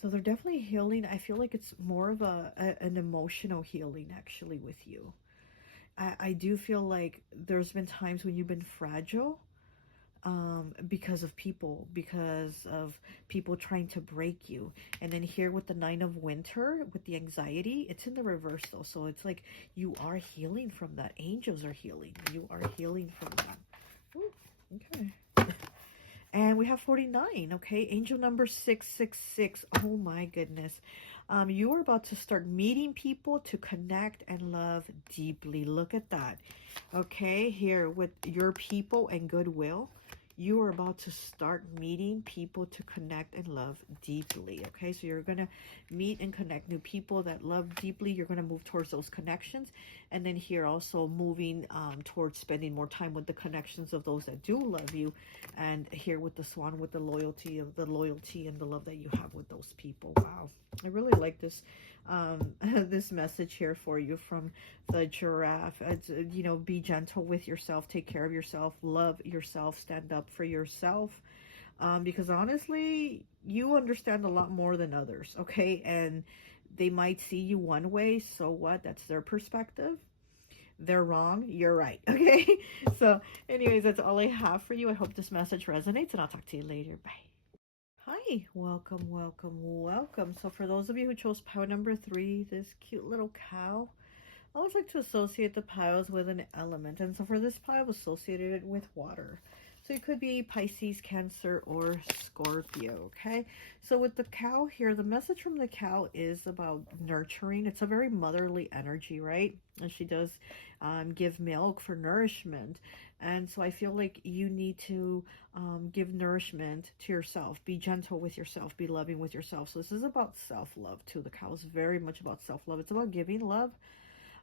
So they're definitely healing. I feel like it's more of an emotional healing actually with you. I do feel like there's been times when you've been fragile, because of people trying to break you. And then here with the 9 of winter, with the anxiety, it's in the reverse though. So it's like you are healing from that. Angels are healing. You are healing from that. Ooh, okay. And we have 49, okay? Angel number 666. Oh my goodness. You are about to start meeting people to connect and love deeply. Look at that. Okay, here with your people and goodwill, you are about to start meeting people to connect and love deeply. Okay, so you're going to meet and connect new people that love deeply. You're going to move towards those connections. And then here also moving towards spending more time with the connections of those that do love you. And here with the swan, with the loyalty and the love that you have with those people. Wow, I really like this this message here for you from the giraffe. It's, you know, be gentle with yourself, take care of yourself, love yourself, stand up for yourself, because honestly you understand a lot more than others. Okay, and they might see you one way, so what? That's their perspective. They're wrong, you're right. Okay, so anyways, that's all I have for you. I hope this message resonates, and I'll talk to you later. Bye. Hi, welcome, welcome, welcome. So for those of you who chose pile number 3, this cute little cow, I always like to associate the piles with an element. And so for this pile, associated it with water. So it could be Pisces, Cancer, or Scorpio, okay? So with the cow here, the message from the cow is about nurturing. It's a very motherly energy, right? And she does give milk for nourishment. And so I feel like you need to give nourishment to yourself. Be gentle with yourself. Be loving with yourself. So this is about self-love too. The cow is very much about self-love. It's about giving love.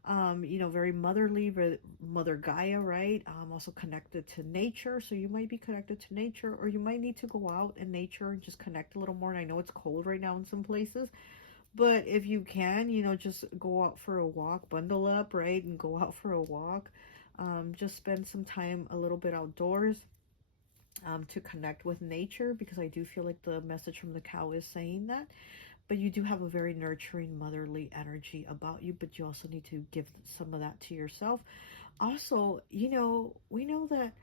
You know, very motherly, very Mother Gaia, right? Also connected to nature. So you might be connected to nature, or you might need to go out in nature and just connect a little more. And I know it's cold right now in some places, but if you can, you know, just go out for a walk, bundle up, right? And go out for a walk. Just spend some time a little bit outdoors, to connect with nature, because I do feel like the message from the cow is saying that. But you do have a very nurturing, motherly energy about you, but you also need to give some of that to yourself. Also, you know, we know that,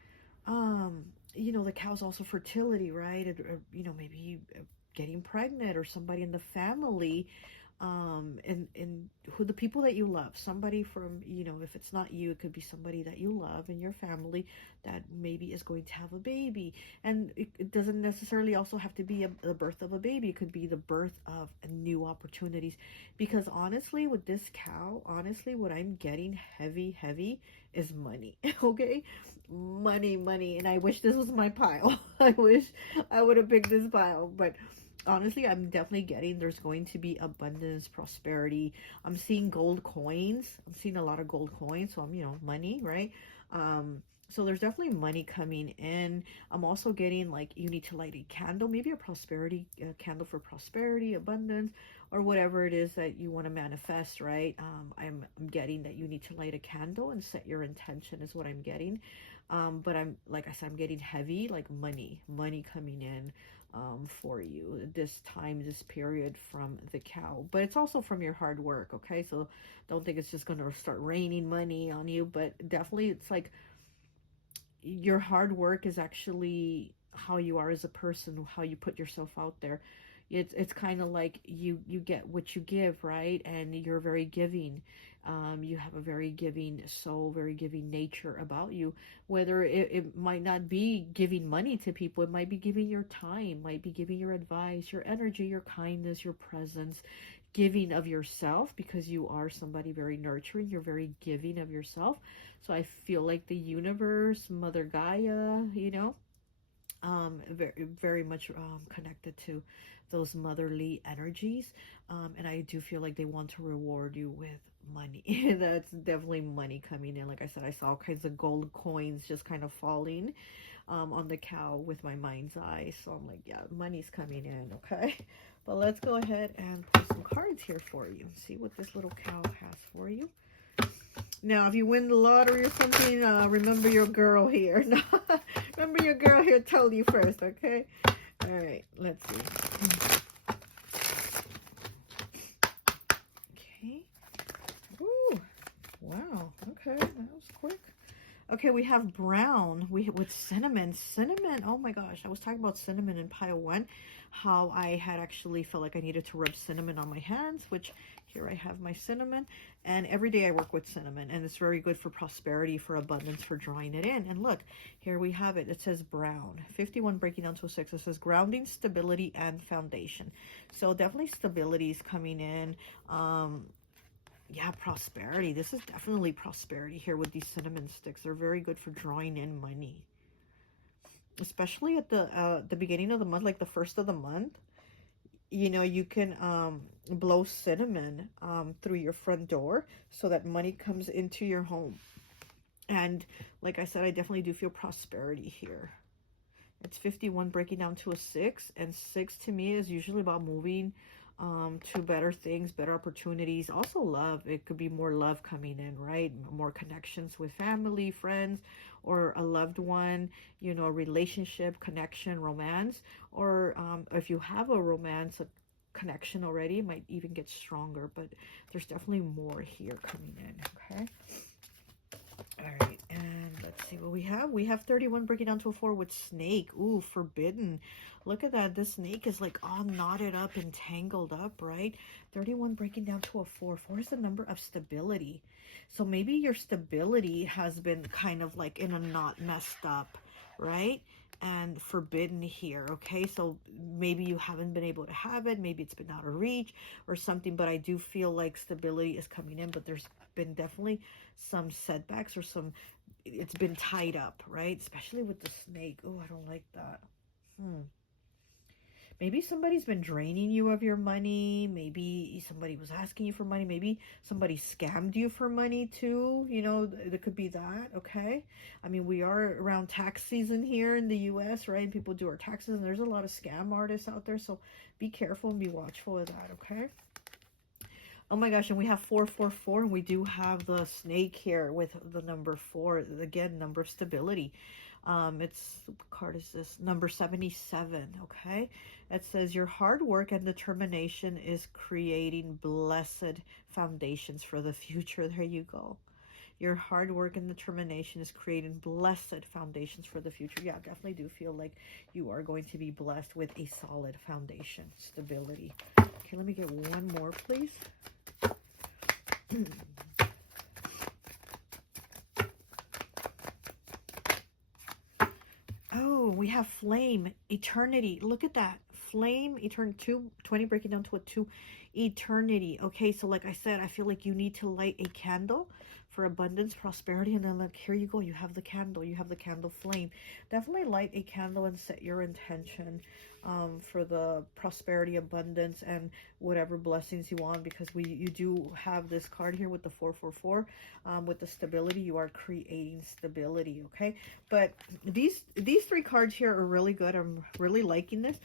you know, the cow's also fertility, right? You know, maybe getting pregnant, or somebody in the family, and who the people that you love, somebody from, you know, if it's not you, it could be somebody that you love in your family that maybe is going to have a baby. And it doesn't necessarily also have to be the birth of a baby. It could be the birth of new opportunities, because honestly with this cow, honestly what I'm getting heavy is money. Okay, money. And I wish this was my pile. I wish I would have picked this pile, but honestly, I'm definitely getting there's going to be abundance, prosperity. I'm seeing gold coins. I'm seeing a lot of gold coins. So I'm, you know, money, right? So there's definitely money coming in. I'm also getting like you need to light a candle, maybe a prosperity candle for prosperity, abundance, or whatever it is that you want to manifest, right? I'm getting that you need to light a candle and set your intention is what I'm getting. But I'm, like I said, I'm getting heavy, like money coming in for you this time, this period, from the cow. But it's also from your hard work, okay? So don't think it's just going to start raining money on you, but definitely it's like your hard work is actually how you are as a person, how you put yourself out there. It's kind of like you get what you give, right? And you're very giving. You have a very giving soul, very giving nature about you. Whether it might not be giving money to people, it might be giving your time, might be giving your advice, your energy, your kindness, your presence, giving of yourself, because you are somebody very nurturing. You're very giving of yourself. So I feel like the universe, Mother Gaia, you know, very much connected to those motherly energies, and I do feel like they want to reward you with money. That's definitely money coming in. Like I said, I saw all kinds of gold coins just kind of falling on the cow with my mind's eye. So I'm like, yeah, money's coming in. Okay, but let's go ahead and pull some cards here for you. See what this little cow has for you. Now, if you win the lottery or something, remember your girl here. Remember your girl here told you first, okay? All right, let's see. Okay. Ooh, wow. Okay, that was quick. Okay, we have brown with cinnamon. Cinnamon, oh my gosh. I was talking about cinnamon in pile 1. How I had actually felt like I needed to rub cinnamon on my hands, which here I have my cinnamon. And every day I work with cinnamon. And it's very good for prosperity, for abundance, for drawing it in. And look, here we have it. It says brown. 51 breaking down to a 6. It says grounding, stability, and foundation. So definitely stability is coming in. Yeah, prosperity. This is definitely prosperity here with these cinnamon sticks. They're very good for drawing in money. Especially at the beginning of the month, like the first of the month. You know, you can blow cinnamon through your front door so that money comes into your home. And like I said, I definitely do feel prosperity here. It's 51 breaking down to a 6. And 6 to me is usually about moving to better things, better opportunities. Also love. It could be more love coming in, right? More connections with family, friends, or a loved one, you know, a relationship, connection, romance. Or if you have a romance, a connection already, it might even get stronger. But there's definitely more here coming in, okay? All right, and let's see what we have. We have 31 breaking down to a 4 with snake. Ooh, forbidden. Look at that. This snake is like all knotted up and tangled up, right? 31 breaking down to a 4. 4 is the number of stability. So maybe your stability has been kind of like in a knot, messed up, right? And forbidden here, okay? So maybe you haven't been able to have it. Maybe it's been out of reach or something, but I do feel like stability is coming in, but there's been definitely some setbacks or it's been tied up, right? Especially with the snake. Oh, I don't like that. Maybe somebody's been draining you of your money. Maybe somebody was asking you for money. Maybe somebody scammed you for money too. You know, it could be that, okay? I mean, we are around tax season here in the U.S., right? People do our taxes, and there's a lot of scam artists out there. So be careful and be watchful of that, okay? Oh my gosh, and we have 444, and we do have the snake here with the number 4. Again, number of stability. What card is this? Number 77, okay? It says your hard work and determination is creating blessed foundations for the future. There you go. Your hard work and determination is creating blessed foundations for the future. Yeah, definitely do feel like you are going to be blessed with a solid foundation, stability. Okay, let me get one more, please. Oh, we have flame, eternity. Look at that. Flame, eternity, 20 breaking down to a 2, eternity. Okay, so like I said, I feel like you need to light a candle for abundance, prosperity, and then look, here you go. You have the candle. You have the candle flame. Definitely light a candle and set your intention for the prosperity, abundance, and whatever blessings you want, because you do have this card here with the 444 with the stability. You are creating stability, okay? But these 3 cards here are really good. I'm really liking this.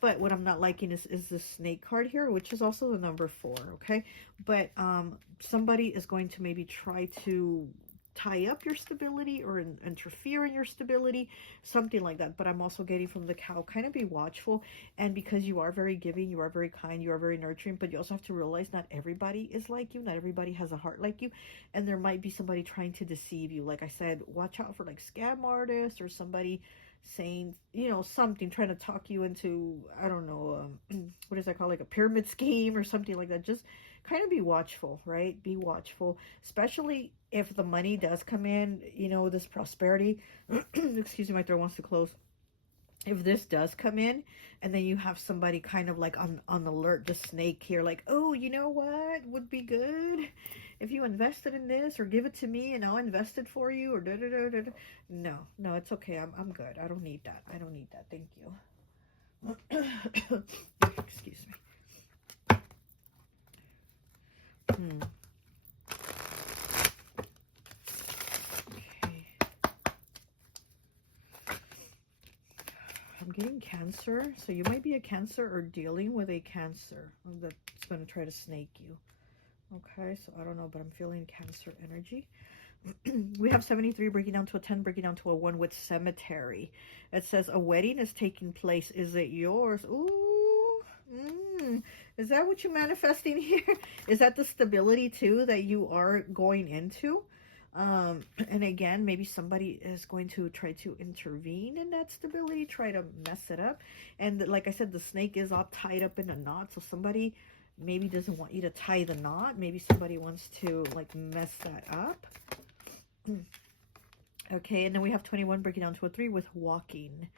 But what I'm not liking is the snake card here, which is also the number 4, okay? But somebody is going to maybe try to tie up your stability or interfere in your stability, something like that. But I'm also getting from the cow, kind of be watchful. And because you are very giving, you are very kind, you are very nurturing, but you also have to realize not everybody is like you. Not everybody has a heart like you. And there might be somebody trying to deceive you. Like I said, watch out for like scam artists or somebody saying, you know, something, trying to talk you into, I don't know, what is that called, like a pyramid scheme or something like that. Just kind of be watchful, right? Be watchful, especially if the money does come in, you know, this prosperity. Excuse me, my throat wants to close. if this does come in, and then you have somebody kind of like on alert, the snake here, like, oh, you know what would be good if you invested in this, or give it to me and I'll invest it for you, or da da da da. No, no, it's okay. I'm good. I don't need that. I don't need that. Thank you. Excuse me. Okay. I'm getting Cancer, so you might be a Cancer or dealing with a Cancer that's going to try to snake you. Okay, so I don't know, but I'm feeling Cancer energy. We have 73 breaking down to a 10, breaking down to a 1 with cemetery. It says a wedding is taking place. Is it yours? Ooh. Is that what you're manifesting here? Is that the stability too that you are going into? And again, maybe somebody is going to try to intervene in that stability, try to mess it up. And like I said, the snake is all tied up in a knot, so somebody maybe doesn't want you to tie the knot. Maybe somebody wants to like mess that up. Okay, and then we have 21 breaking down to a 3 with walking.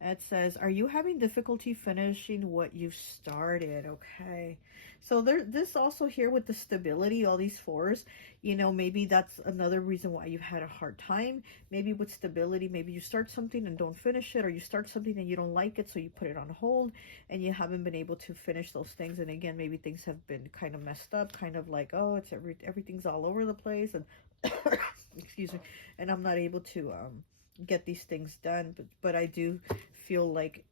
It says, are you having difficulty finishing what you've started? Okay, so this also here with the stability, all these 4s, you know, maybe that's another reason why you've had a hard time. Maybe with stability, maybe you start something and don't finish it, or you start something and you don't like it, so you put it on hold and you haven't been able to finish those things. And again, maybe things have been kind of messed up, kind of like, oh, it's everything's all over the place, and excuse me, and I'm not able to get these things done, but I do feel like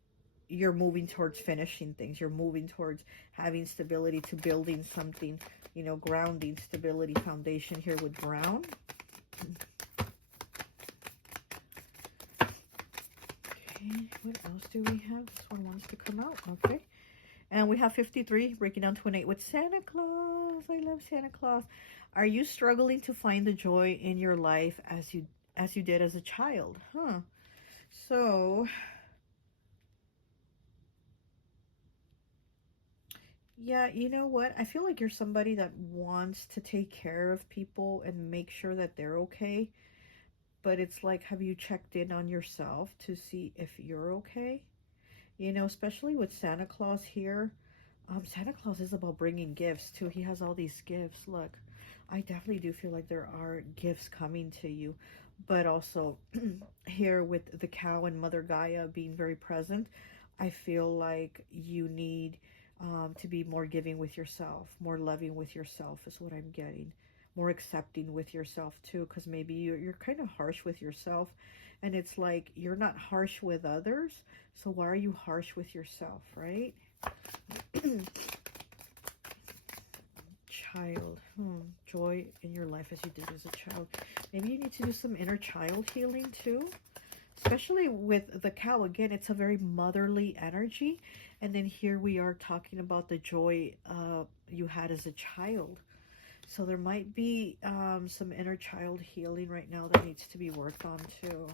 you're moving towards finishing things. You're moving towards having stability, to building something, you know, grounding, stability, foundation here with brown. Okay, what else do we have? This one wants to come out. Okay, and we have 53 breaking down to an 8 with Santa Claus. I love Santa Claus. Are you struggling to find the joy in your life as you did as a child? So yeah, you know what? I feel like you're somebody that wants to take care of people and make sure that they're okay. But it's like, have you checked in on yourself to see if you're okay? You know, especially with Santa Claus here. Santa Claus is about bringing gifts too. He has all these gifts. Look, I definitely do feel like there are gifts coming to you. But also here with the cow and Mother Gaia being very present, I feel like you need to be more giving with yourself, more loving with yourself is what I'm getting. More accepting with yourself too, because maybe you're kind of harsh with yourself, and it's like you're not harsh with others, so why are you harsh with yourself, right? Child, joy in your life as you did as a child. Maybe you need to do some inner child healing too, especially with the cow. Again, it's a very motherly energy, and then here we are talking about the joy you had as a child. So there might be some inner child healing right now that needs to be worked on too,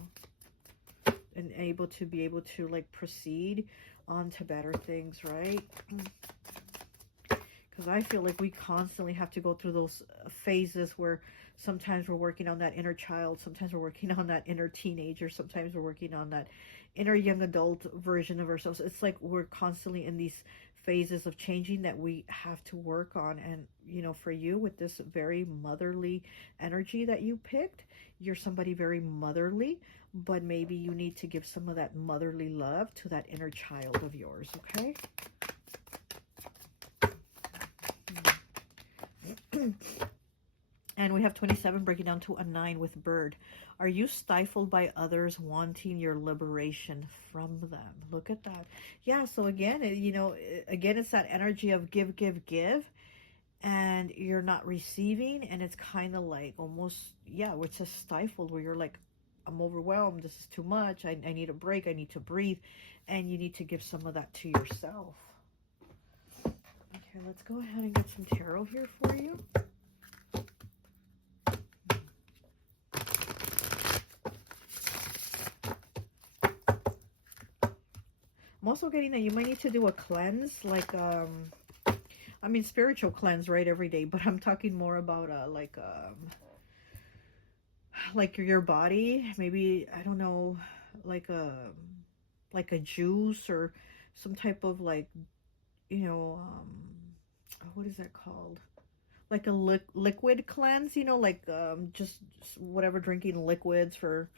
and be able to like proceed on to better things, right? Because I feel like we constantly have to go through those phases where sometimes we're working on that inner child, sometimes we're working on that inner teenager, sometimes we're working on that inner young adult version of ourselves. It's like we're constantly in these phases of changing that we have to work on. And, you know, for you with this very motherly energy that you picked, you're somebody very motherly, but maybe you need to give some of that motherly love to that inner child of yours, okay? And we have 27 breaking down to a 9 with bird. Are you stifled by others wanting your liberation from them? Look at that. Yeah, so again, you know, again, it's that energy of give, give, give. And you're not receiving. And it's kind of like almost, yeah, it's just stifled where you're like, I'm overwhelmed. This is too much. I need a break. I need to breathe. And you need to give some of that to yourself. Okay, let's go ahead and get some tarot here for you. I'm also getting that you might need to do a cleanse, like, I mean, spiritual cleanse, right, every day, but I'm talking more about, like your body, maybe, I don't know, like, like a juice or some type of like, you know, what is that called? Like a liquid cleanse, you know, like just whatever, drinking liquids for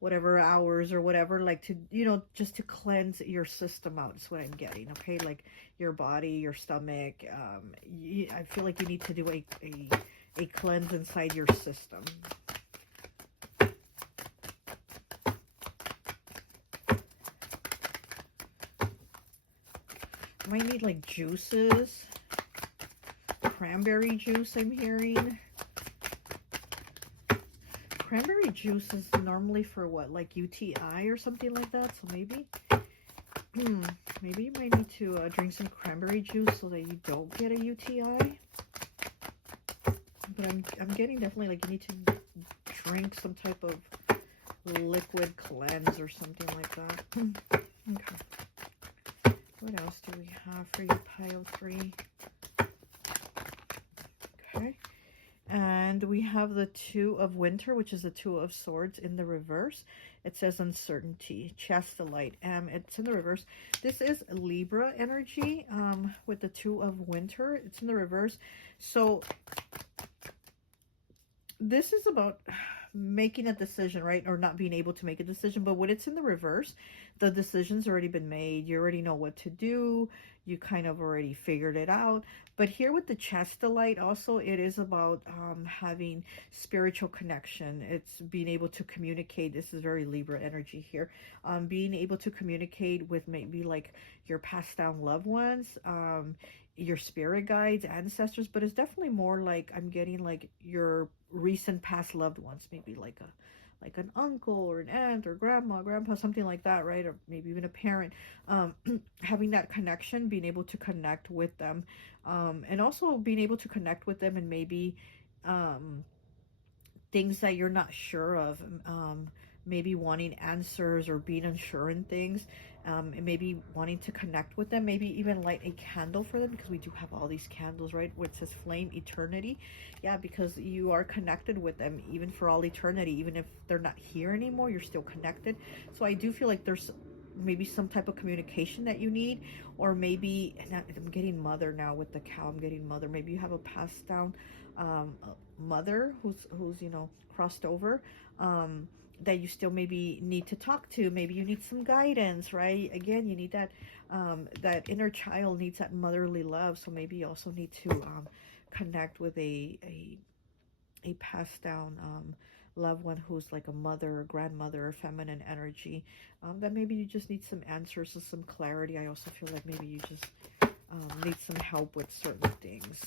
whatever hours or whatever, like to, you know, just to cleanse your system out is what I'm getting. Okay, like your body, your stomach. I feel like you need to do a cleanse inside your system. You might need like juices. Cranberry juice, I'm hearing. Cranberry juice is normally for what, like UTI or something like that. So maybe, maybe you might need to drink some cranberry juice so that you don't get a UTI. But I'm getting definitely like you need to drink some type of liquid cleanse or something like that. Okay. What else do we have for you, pile 3? Okay. And we have the 2 of Winter, which is the 2 of Swords in the reverse. It says uncertainty, chastelight. It's in the reverse. This is Libra energy with the 2 of Winter. It's in the reverse. So this is about making a decision, right? Or not being able to make a decision. But when it's in the reverse, the decision's already been made. You already know what to do. You kind of already figured it out. But here with the chastelight also, it is about having spiritual connection. It's being able to communicate. This is very Libra energy here. Being able to communicate with maybe like your passed down loved ones, your spirit guides, ancestors. But it's definitely more like I'm getting like your recent past loved ones, maybe like an uncle or an aunt or grandma, grandpa, something like that, right? Or maybe even a parent. Having that connection, being able to connect with them, and also being able to connect with them and maybe things that you're not sure of, maybe wanting answers or being unsure in things, and maybe wanting to connect with them, maybe even light a candle for them, because we do have all these candles, right, where it says flame eternity. Yeah, because you are connected with them even for all eternity. Even if they're not here anymore, you're still connected. So I do feel like there's maybe some type of communication that you need, or maybe, and I'm getting mother now with the cow. I'm getting mother. Maybe you have a passed down mother who's you know, crossed over, that you still maybe need to talk to. Maybe you need some guidance, right? Again, you need that that inner child needs that motherly love. So maybe you also need to connect with a passed down loved one who's like a mother or grandmother or feminine energy, that maybe you just need some answers or some clarity. I also feel like maybe you just need some help with certain things.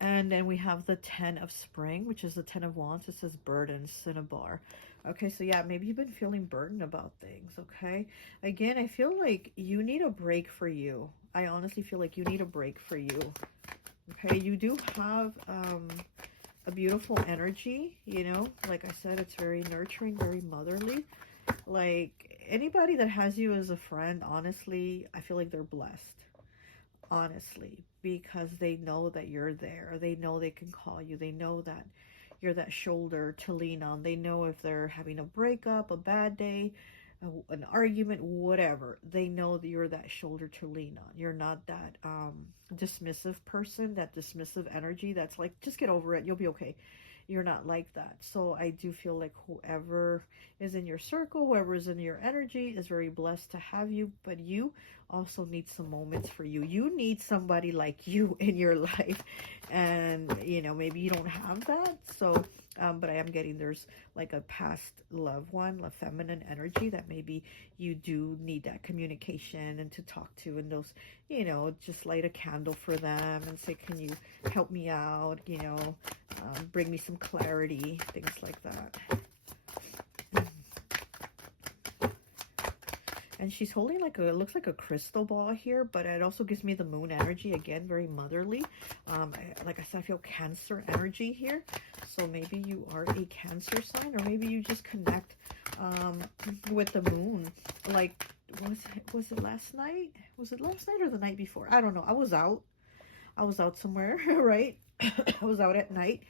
And then we have the 10 of Spring, which is the 10 of Wands. It says burden, cinnabar. Okay, so yeah, maybe you've been feeling burdened about things, okay? Again, I feel like you need a break for you. I honestly feel like you need a break for you. Okay, you do have a beautiful energy, you know? Like I said, it's very nurturing, very motherly. Like, anybody that has you as a friend, honestly, I feel like they're blessed. Honestly, because they know that you're there. They know they can call you. They know that you're that shoulder to lean on. They know if they're having a breakup, a bad day, an argument, whatever. They know that you're that shoulder to lean on. You're not that dismissive person, that dismissive energy that's like, just get over it, you'll be okay. You're not like that. So I do feel like whoever is in your circle, whoever is in your energy is very blessed to have you, but you also need some moments for you. You need somebody like you in your life, and you know, maybe you don't have that. So but I am getting there's like a past loved one, a feminine energy that maybe you do need that communication and to talk to, and those, you know, just light a candle for them and say, can you help me out, you know, bring me some clarity, things like that. And she's holding like a, it looks like a crystal ball here, but it also gives me the moon energy. Again, very motherly. Like I said, I feel Cancer energy here. So maybe you are a Cancer sign, or maybe you just connect with the moon. Like, was it last night? Was it last night or the night before? I don't know. I was out somewhere, right? I was out at night.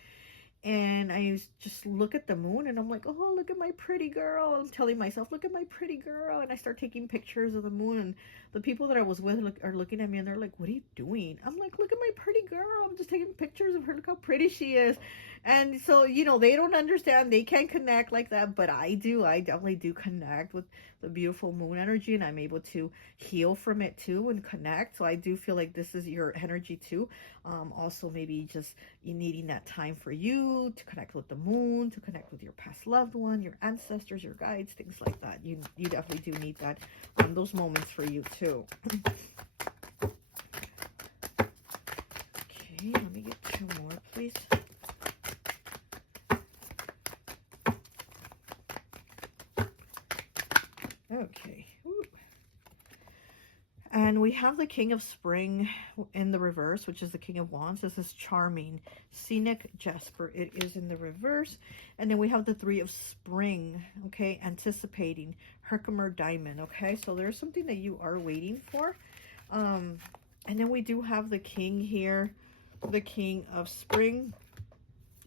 And I just look at the moon and I'm like, oh, look at my pretty girl. I'm telling myself, look at my pretty girl. And I start taking pictures of the moon. And the people that I was with are looking at me and they're like, what are you doing? I'm like, look at my pretty girl. I'm just taking pictures of her. Look how pretty she is. And so, you know, they don't understand. They can't connect like that. But I do. I definitely do connect with the beautiful moon energy. And I'm able to heal from it too and connect. So I do feel like this is your energy too. Also, maybe just you needing that time for you to connect with the moon, to connect with your past loved one, your ancestors, your guides, things like that. You definitely do need that, those moments for you too. Okay, let me get 2 more, please. Okay. Ooh. And we have the King of Spring in the reverse, which is the King of Wands. This is Charming, Scenic, Jasper. It is in the reverse. And then we have the Three of Spring, okay, Anticipating, Herkimer, Diamond, okay? So there's something that you are waiting for. And then we do have the King here, the King of Spring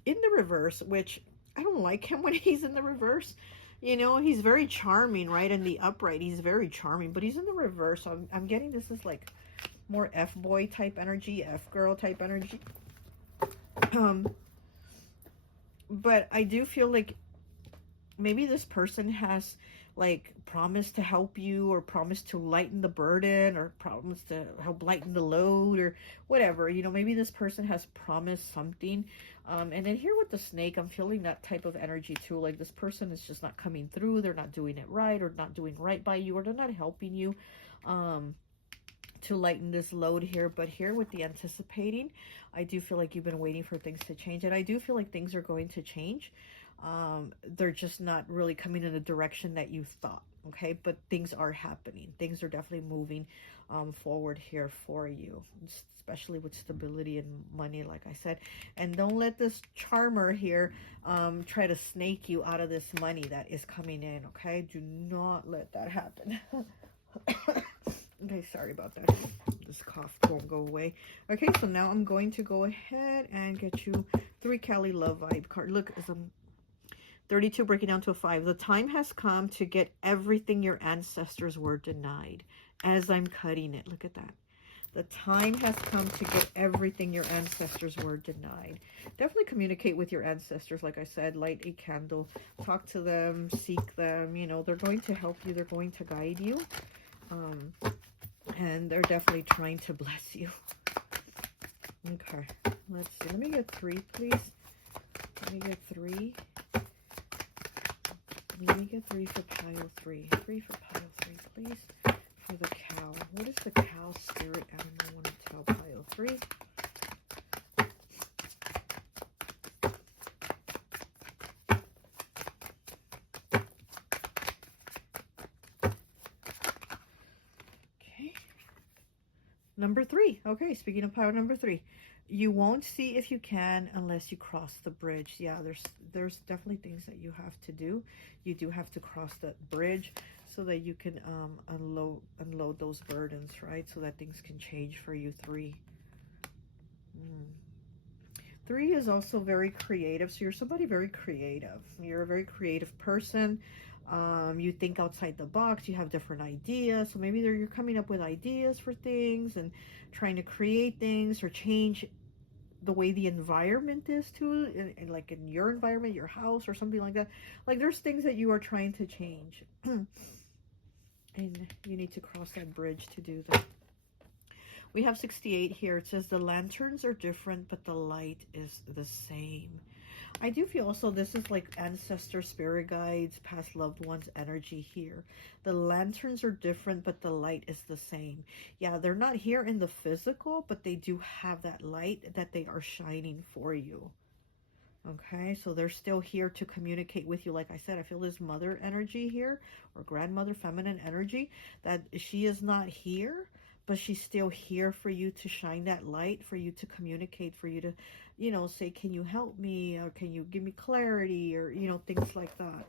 in the reverse, which I don't like him when he's in the reverse. You know, he's very charming, right? In the upright, he's very charming, but he's in the reverse. So I'm getting this is like more F-boy type energy, F-girl type energy. But I do feel like maybe this person has like promised to help you, or promised to lighten the burden, or promised to help lighten the load, or whatever. You know, maybe this person has promised something. And then here with the snake, I'm feeling that type of energy too. Like this person is just not coming through. They're not doing it right, or not doing right by you, or they're not helping you to lighten this load here. But here with the anticipating, I do feel like you've been waiting for things to change. And I do feel like things are going to change. They're just not really coming in the direction that you thought. Okay, but things are happening. Things are definitely moving forward here for you, especially with stability and money, like I said. And don't let this charmer here try to snake you out of this money that is coming in. Okay, do not let that happen. Okay, sorry about that. This cough won't go away. Okay, so now I'm going to go ahead and get you 3 Cali Love Vibe card. Look, as I'm 32 breaking down to a 5. The time has come to get everything your ancestors were denied. As I'm cutting it, look at that. The time has come to get everything your ancestors were denied. Definitely communicate with your ancestors. Like I said, light a candle, talk to them, seek them. You know, they're going to help you. They're going to guide you. And they're definitely trying to bless you. Okay, let's see. Let me get 3, please. Let me get 3. Let me get 3 for pile 3. 3 for pile 3, please. For the cow. What is the cow spirit animal want to tell pile 3? Okay. Number 3. Okay, speaking of pile number 3. You won't see if you can unless you cross the bridge. Yeah, there's definitely things that you have to do. You do have to cross that bridge so that you can unload those burdens, right? So that things can change for you. 3. 3 is also very creative. So you're somebody very creative. You're a very creative person. You think outside the box. You have different ideas. So maybe you're coming up with ideas for things and trying to create things or change the way the environment is too, like in your environment, your house or something like that. Like there's things that you are trying to change. And you need to cross that bridge to do that. We have 68 here. It says the lanterns are different, but the light is the same. I do feel also this is like ancestor, spirit guides, past loved ones energy here. The lanterns are different, but the light is the same. Yeah, they're not here in the physical, but they do have that light that they are shining for you. Okay, so they're still here to communicate with you. Like I said, I feel this mother energy here, or grandmother, feminine energy, that she is not here, but she's still here for you to shine that light, for you to communicate, for you to, you know, say, can you help me? Or can you give me clarity? Or, you know, things like that.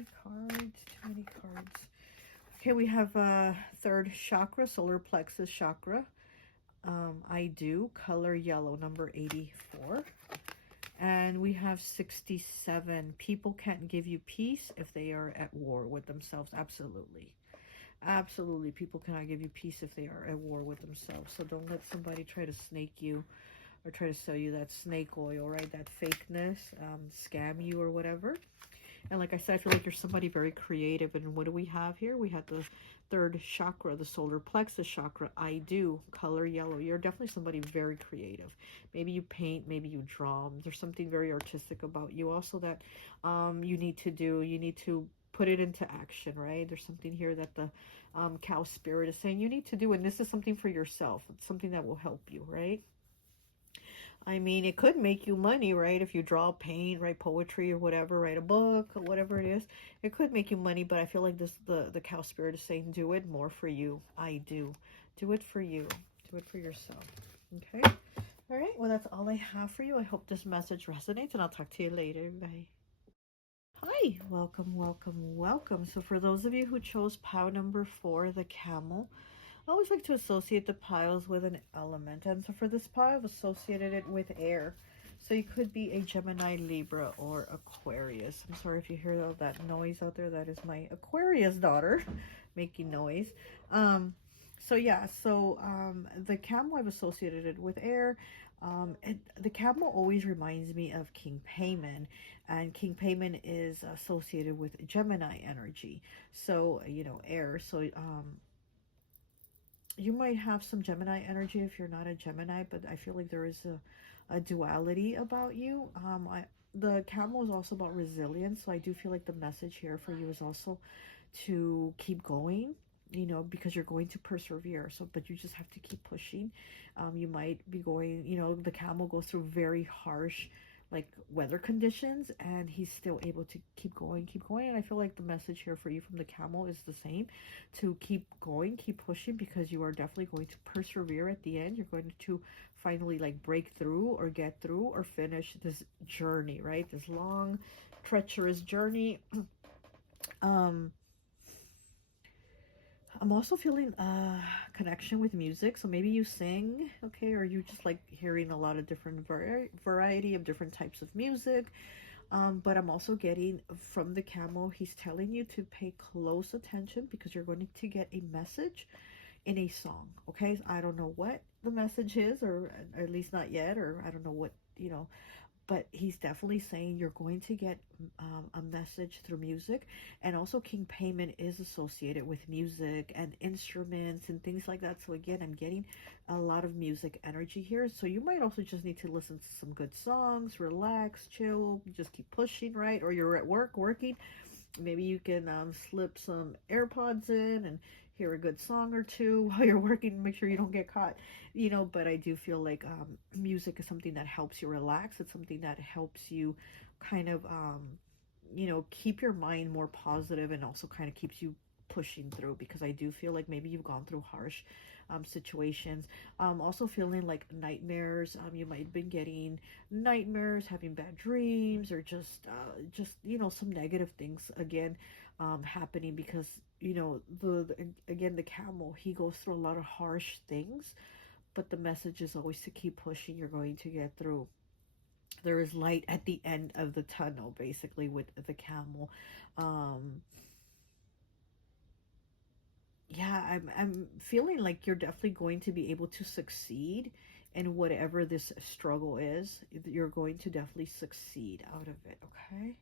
many cards, too many cards. Okay, we have third chakra, solar plexus chakra. I do, color yellow, number 84. And we have 67. People can't give you peace if they are at war with themselves. Absolutely. Absolutely. People cannot give you peace if they are at war with themselves. So don't let somebody try to snake you or try to sell you that snake oil, right? That fakeness, scam you or whatever. And like I said, I feel like you're somebody very creative. And what do we have here? We have the third chakra, the solar plexus chakra. I do, color yellow. You're definitely somebody very creative. Maybe you paint, maybe you draw. There's something very artistic about you also that you need to do. You need to put it into action, right? There's something here that the cow spirit is saying you need to do. And this is something for yourself. It's something that will help you, right? I mean, it could make you money, right? If you draw, paint, write poetry or whatever, write a book or whatever it is, it could make you money. But I feel like the cow spirit is saying, do it more for you. I do. Do it for you. Do it for yourself. Okay? All right. Well, that's all I have for you. I hope this message resonates, and I'll talk to you later. Bye. Hi. Welcome, welcome, welcome. So for those of you who chose pile number 4, the camel, I always like to associate the piles with an element. And so for this pile, I've associated it with air. So you could be a Gemini, Libra, or Aquarius. I'm sorry if you hear all that noise out there. That is my Aquarius daughter making noise. So yeah, the camel, I've associated it with air. The camel always reminds me of King Payman. And King Payman is associated with Gemini energy. So, you know, air. So, you might have some Gemini energy if you're not a Gemini, but I feel like there is a duality about you. The camel is also about resilience, so I do feel like the message here for you is also to keep going, you know, because you're going to persevere. So, but you just have to keep pushing. You might be going, you know, the camel goes through very harsh like weather conditions, and he's still able to keep going. And I feel like the message here for you from the camel is the same, to keep going, keep pushing, because you are definitely going to persevere at the end. You're going to finally like break through or get through or finish this journey, right? This long, treacherous journey. I'm also feeling a connection with music. So maybe you sing, okay, or you just like hearing a lot of different variety of different types of music. But I'm also getting from the camel, he's telling you to pay close attention because you're going to get a message in a song, okay? I don't know what the message is, or at least not yet, or I don't know what, you know, but he's definitely saying you're going to get a message through music. And also King Payman is associated with music and instruments and things like that. So again, I'm getting a lot of music energy here. So you might also just need to listen to some good songs, relax, chill, just keep pushing, right? Or you're at work working, maybe you can slip some AirPods in and hear a good song or two while you're working. Make sure you don't get caught, you know. But I do feel like music is something that helps you relax. It's something that helps you kind of you know, keep your mind more positive, and also kind of keeps you pushing through, because I do feel like maybe you've gone through harsh situations. Also feeling like nightmares. You might have been getting nightmares, having bad dreams, or just you know, some negative things again happening, because you know, again, the camel, he goes through a lot of harsh things, but the message is always to keep pushing. You're going to get through. There is light at the end of the tunnel, basically, with the camel. Yeah, I'm feeling like you're definitely going to be able to succeed in whatever this struggle is. You're going to definitely succeed out of it, okay?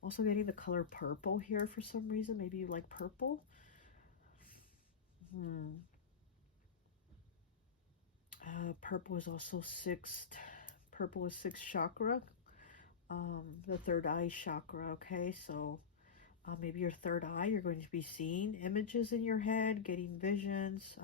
Also getting the color purple here for some reason. Maybe you like purple. Purple is also sixth. Purple is sixth chakra. The third eye chakra, okay? So maybe your third eye, you're going to be seeing images in your head, getting visions,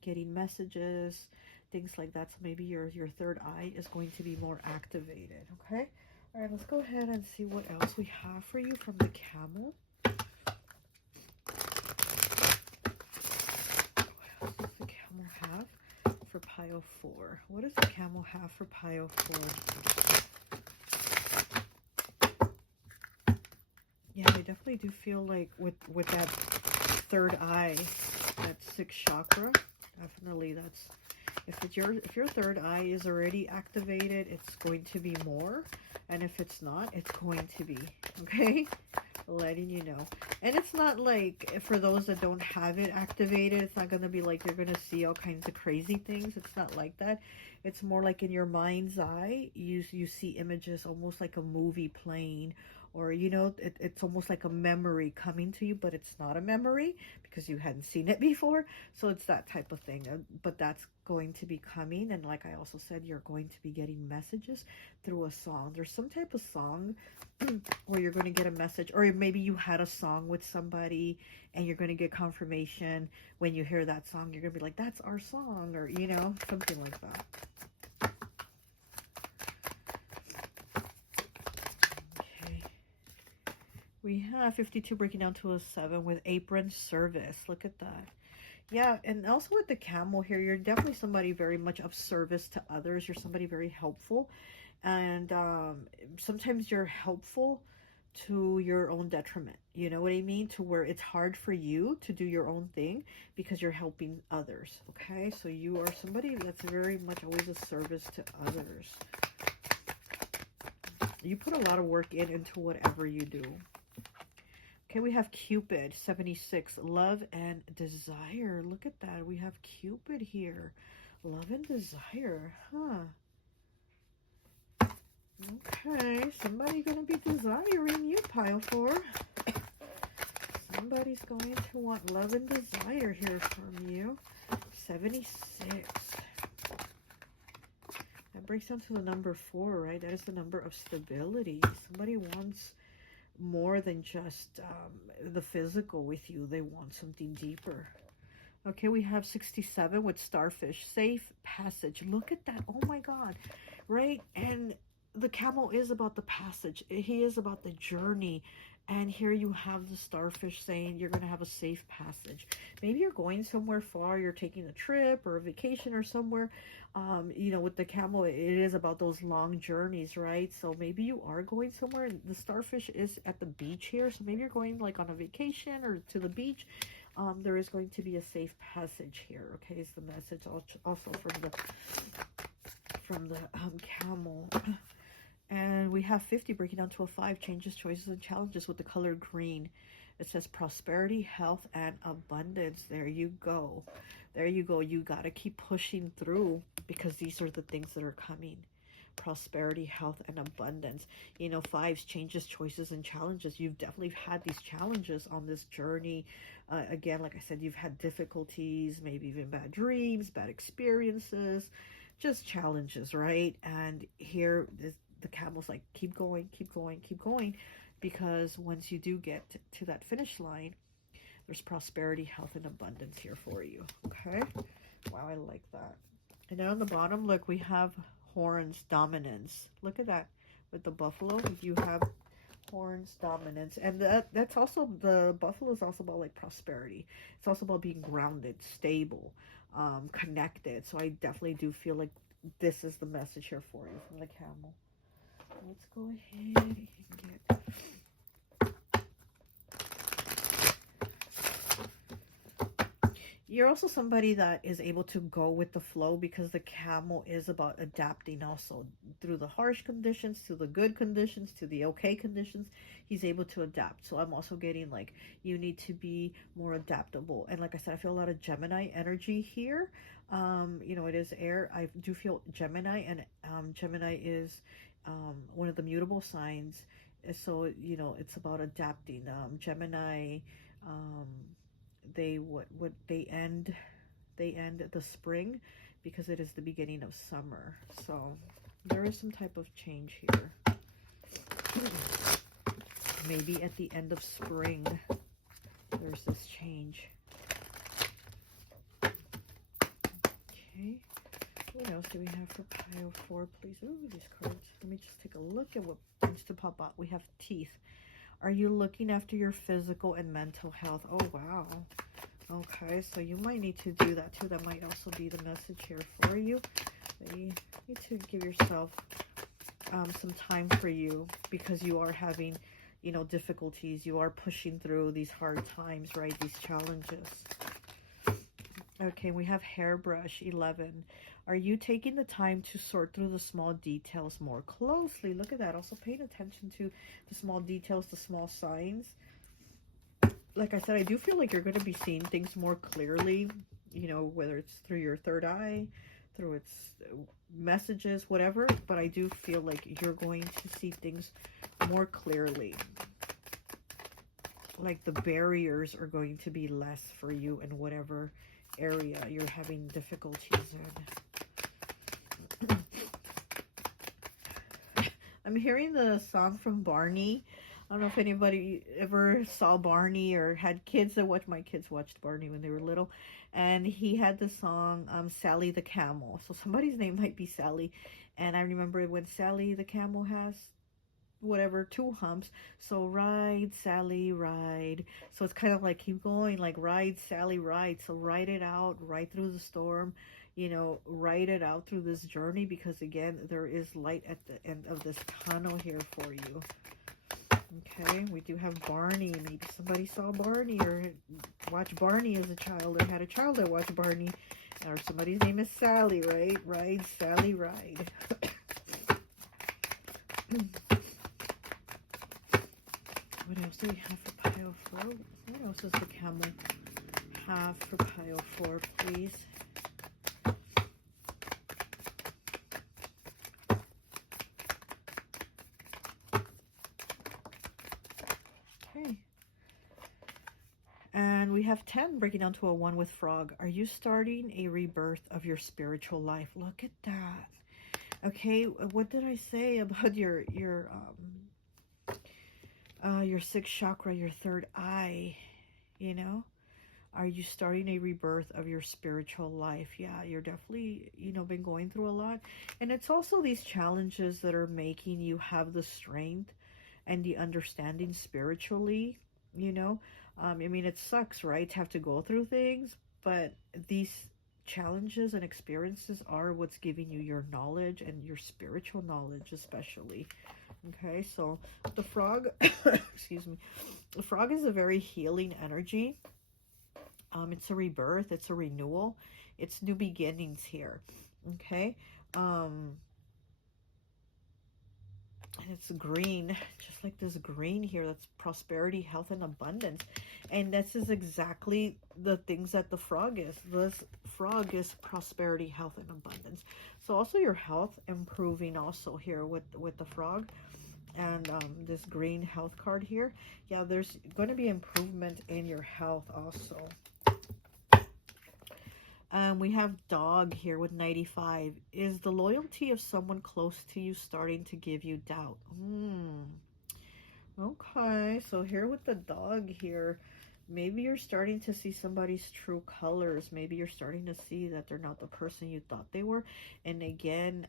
getting messages, things like that. So maybe your third eye is going to be more activated, okay? All right, let's go ahead and see what else we have for you from the camel. What else does the camel have for pile 4? What does the camel have for pile 4? Yeah, I definitely do feel like with that third eye, that sixth chakra, definitely that's, if your third eye is already activated, it's going to be more. And if it's not, it's going to be, okay? Letting you know. And it's not like, for those that don't have it activated, it's not going to be like you're going to see all kinds of crazy things. It's not like that. It's more like in your mind's eye, you see images almost like a movie playing, or, you know, it's almost like a memory coming to you, but it's not a memory because you hadn't seen it before. So it's that type of thing. But that's going to be coming. And like I also said, you're going to be getting messages through a song. There's some type of song where you're going to get a message, or maybe you had a song with somebody and you're going to get confirmation when you hear that song. You're going to be like, that's our song, or, you know, something like that. Okay. We have 52 breaking down to a 7 with apron service. Look at that. Yeah, and also with the camel here, you're definitely somebody very much of service to others. You're somebody very helpful. And sometimes you're helpful to your own detriment. You know what I mean? To where it's hard for you to do your own thing because you're helping others. Okay? So you are somebody that's very much always a service to others. You put a lot of work into whatever you do. Okay, we have Cupid, 76, love and desire. Look at that. We have Cupid here. Love and desire, huh? Okay, somebody going to be desiring you, pile 4. Somebody's going to want love and desire here from you. 76. That breaks down to the number 4, right? That is the number of stability. Somebody wants more than just the physical with you. They want something deeper. Okay, we have 67 with starfish, safe passage. Look at that. Oh my God, right? And the camel is about the passage. He is about the journey. And here you have the starfish saying you're going to have a safe passage. Maybe you're going somewhere far. You're taking a trip or a vacation or somewhere. You know, with the camel, it is about those long journeys, right? So maybe you are going somewhere. And the starfish is at the beach here. So maybe you're going like on a vacation or to the beach. There is going to be a safe passage here. Okay, is the message also from the camel. And we have 50 breaking down to a 5, changes, choices, and challenges with the color green. It says prosperity, health, and abundance. There you go. There you go. You got to keep pushing through because these are the things that are coming. Prosperity, health, and abundance. You know, 5s, changes, choices, and challenges. You've definitely had these challenges on this journey. Again, like I said, you've had difficulties, maybe even bad dreams, bad experiences, just challenges, right? And here, the camel's like, keep going, keep going, keep going. Because once you do get to that finish line, there's prosperity, health, and abundance here for you. Okay? Wow, I like that. And then on the bottom, look, we have horns, dominance. Look at that. With the buffalo, you have horns, dominance. And that's also, the buffalo is also about like prosperity. It's also about being grounded, stable, connected. So I definitely do feel like this is the message here for you from the camel. Let's go ahead and get... You're also somebody that is able to go with the flow because the camel is about adapting also through the harsh conditions, to the good conditions, to the okay conditions. He's able to adapt. So I'm also getting like, you need to be more adaptable. And like I said, I feel a lot of Gemini energy here. You know, it is air. I do feel Gemini, and Gemini is one of the mutable signs. So, you know, it's about adapting. Gemini, they end the spring because it is the beginning of summer. So there is some type of change here. Maybe at the end of spring there's this change. Okay, what else do we have for pile 4, please? Ooh, these cards. Let me just take a look at what wants to pop out. We have teeth. Are you looking after your physical and mental health? Oh, wow. Okay, so you might need to do that too. That might also be the message here for you. You need to give yourself some time for you because you are having, you know, difficulties. You are pushing through these hard times, right? These challenges. Okay, we have hairbrush 11. Are you taking the time to sort through the small details more closely? Look at that. Also paying attention to the small details, the small signs. Like I said, I do feel like you're going to be seeing things more clearly, you know, whether it's through your third eye, through its messages, whatever. But I do feel like you're going to see things more clearly. Like the barriers are going to be less for you in whatever area you're having difficulties in. I'm hearing the song from Barney. I don't know if anybody ever saw Barney or had kids that watched. My kids watched Barney when they were little. And he had the song Sally the Camel. So somebody's name might be Sally. And I remember when Sally the Camel has whatever, 2 humps. So ride, Sally, ride. So it's kind of like keep going, like ride, Sally, ride. So ride it out, ride through the storm. You know, ride it out through this journey, because again, there is light at the end of this tunnel here for you. Okay, we do have Barney. Maybe somebody saw Barney or watched Barney as a child, or had a child that watched Barney. Or somebody's name is Sally, right? Ride, Sally, ride. What else do we have for pile 4? What else does the camel have for pile 4, please? Okay. And we have 10 breaking down to a 1 with frog. Are you starting a rebirth of your spiritual life? Look at that. Okay, what did I say about your 6th chakra, your third eye? You know, are you starting a rebirth of your spiritual life? Yeah, you're definitely, you know, been going through a lot. And it's also these challenges that are making you have the strength and the understanding spiritually, you know. I mean, it sucks, right, to have to go through things, but these challenges and experiences are what's giving you your knowledge, and your spiritual knowledge especially. Okay, so the frog, excuse me, the frog is a very healing energy. It's a rebirth, it's a renewal, it's new beginnings here. Okay, and it's green, just like this green here. That's prosperity, health, and abundance. And this is exactly the things that the frog is. This frog is prosperity, health, and abundance. So also your health improving also here with the frog. And this green health card here. Yeah, there's going to be improvement in your health also. We have dog here with 95. Is the loyalty of someone close to you starting to give you doubt? Okay, so here with the dog here, maybe you're starting to see somebody's true colors. Maybe you're starting to see that they're not the person you thought they were. And again,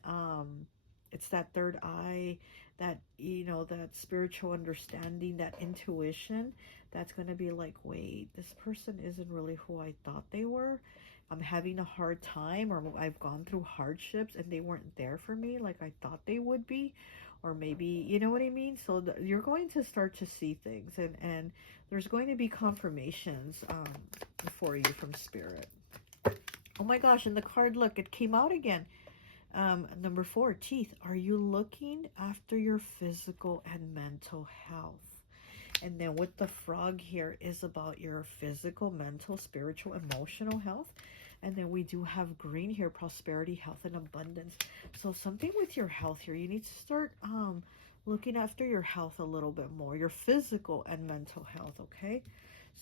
it's that third eye, that, you know, that spiritual understanding, that intuition, that's going to be like, wait, this person isn't really who I thought they were. I'm having a hard time, or I've gone through hardships and they weren't there for me like I thought they would be. Or maybe, you know what I mean? So you're going to start to see things, and there's going to be confirmations for you from Spirit. Oh my gosh, and the card, look, it came out again. Number 4, teeth. Are you looking after your physical and mental health? And then with the frog here is about your physical, mental, spiritual, emotional health. And then we do have green here, prosperity, health, and abundance. So something with your health here, you need to start looking after your health a little bit more, your physical and mental health, okay?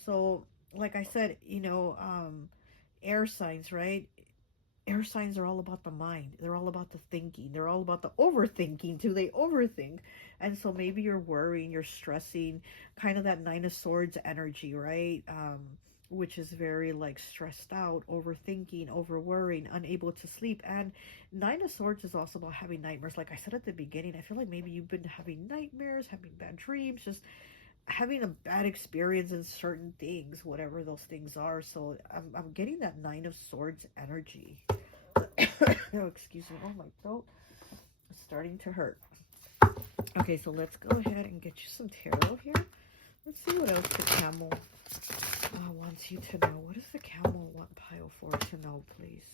So like I said, you know, air signs, right? Air signs are all about the mind. They're all about the thinking. They're all about the overthinking too. They overthink. And so maybe you're worrying, you're stressing, kind of that 9 of Swords energy, right? Which is very like stressed out, overthinking, over worrying, unable to sleep. And 9 of Swords is also about having nightmares. Like I said at the beginning, I feel like maybe you've been having nightmares, having bad dreams, just having a bad experience in certain things, whatever those things are. So I'm getting that 9 of Swords energy. Oh, excuse me. Oh, my throat is starting to hurt. Okay, so let's go ahead and get you some tarot here. Let's see what else the camel wants you to know. What does the camel want pile 4 to know, please?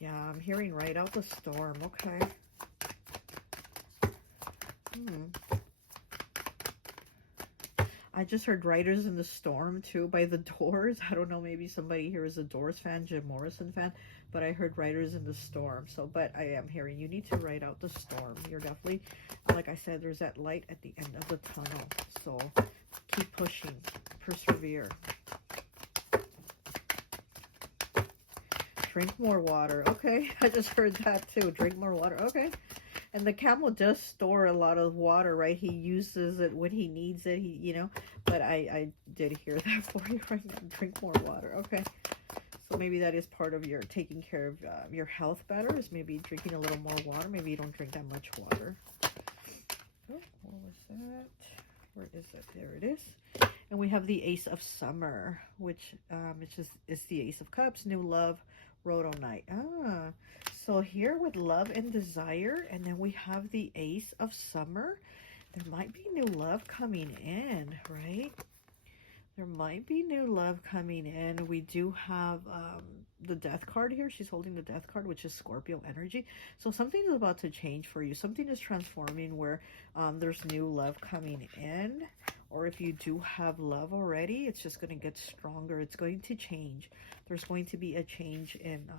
Yeah, I'm hearing right out the storm. Okay. I just heard Riders in the Storm, too, by The Doors. I don't know, maybe somebody here is a Doors fan, Jim Morrison fan, but I heard Riders in the Storm. So, but I am hearing you need to ride out the storm. You're definitely, like I said, there's that light at the end of the tunnel. So, keep pushing. Persevere. Drink more water. Okay, I just heard that, too. Drink more water. Okay. And the camel does store a lot of water, right? He uses it when he needs it, you know. But I did hear that for you right now. Drink more water. Okay. So maybe that is part of your taking care of your health better, is maybe drinking a little more water. Maybe you don't drink that much water. Oh, what was that? Where is it? There it is. And we have the Ace of Summer, which is the Ace of Cups, new love, rhodonite. Ah, so here with love and desire, and then we have the Ace of Summer. There might be new love coming in, right? There might be new love coming in. We do have the Death card here. She's holding the Death card, which is Scorpio energy. So something is about to change for you. Something is transforming where there's new love coming in. Or if you do have love already, it's just going to get stronger. It's going to change. There's going to be a change in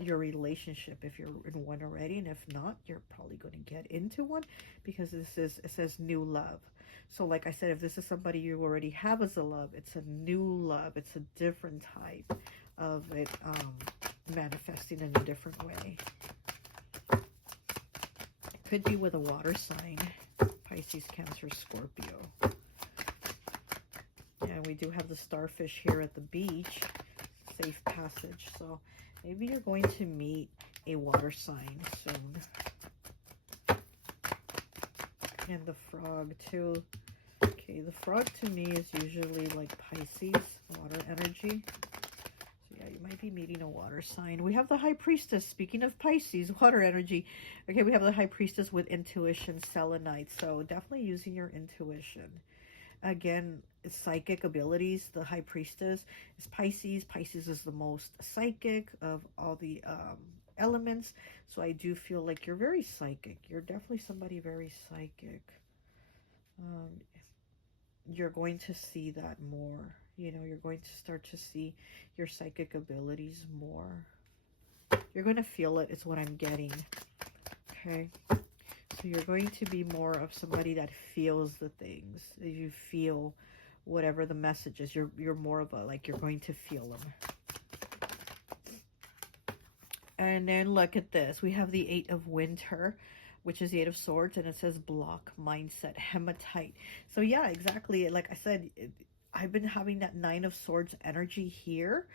your relationship if you're in one already. And if not, you're probably going to get into one, because it says new love. So like I said, if this is somebody you already have as a love, it's a new love. It's a different type of it manifesting in a different way. Could be with a water sign. Pisces, Cancer, Scorpio. And we do have the starfish here at the beach. Safe passage. So maybe you're going to meet a water sign soon. And the frog too. Okay, the frog to me is usually like Pisces, water energy. So yeah, you might be meeting a water sign. We have the High Priestess. Speaking of Pisces, water energy. Okay, we have the High Priestess with intuition, selenite. So definitely using your intuition. Again, it's psychic abilities. The High Priestess is Pisces. Pisces is the most psychic of all the elements. So I do feel like you're very psychic. You're definitely somebody very psychic. You're going to see that more. You know, you're going to start to see your psychic abilities more. You're going to feel it, is what I'm getting. Okay. So you're going to be more of somebody that feels the things. You feel whatever the message is. You're more of a, like, you're going to feel them. And then look at this. We have the 8 of Winter, which is the 8 of Swords, and it says block, mindset, hematite. So yeah, exactly. Like I said, I've been having that 9 of Swords energy here,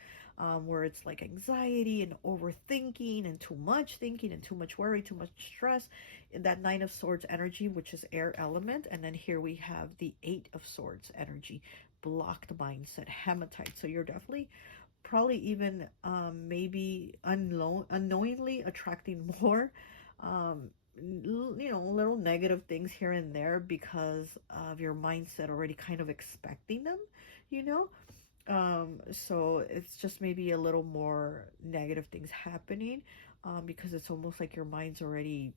where it's like anxiety and overthinking and too much thinking and too much worry, too much stress. In that 9 of Swords energy, which is air element. And then here we have the 8 of Swords energy, blocked mindset, hematite. So you're definitely probably even maybe unknowingly attracting more you know, little negative things here and there because of your mindset already kind of expecting them, you know. So it's just maybe a little more negative things happening because it's almost like your mind's already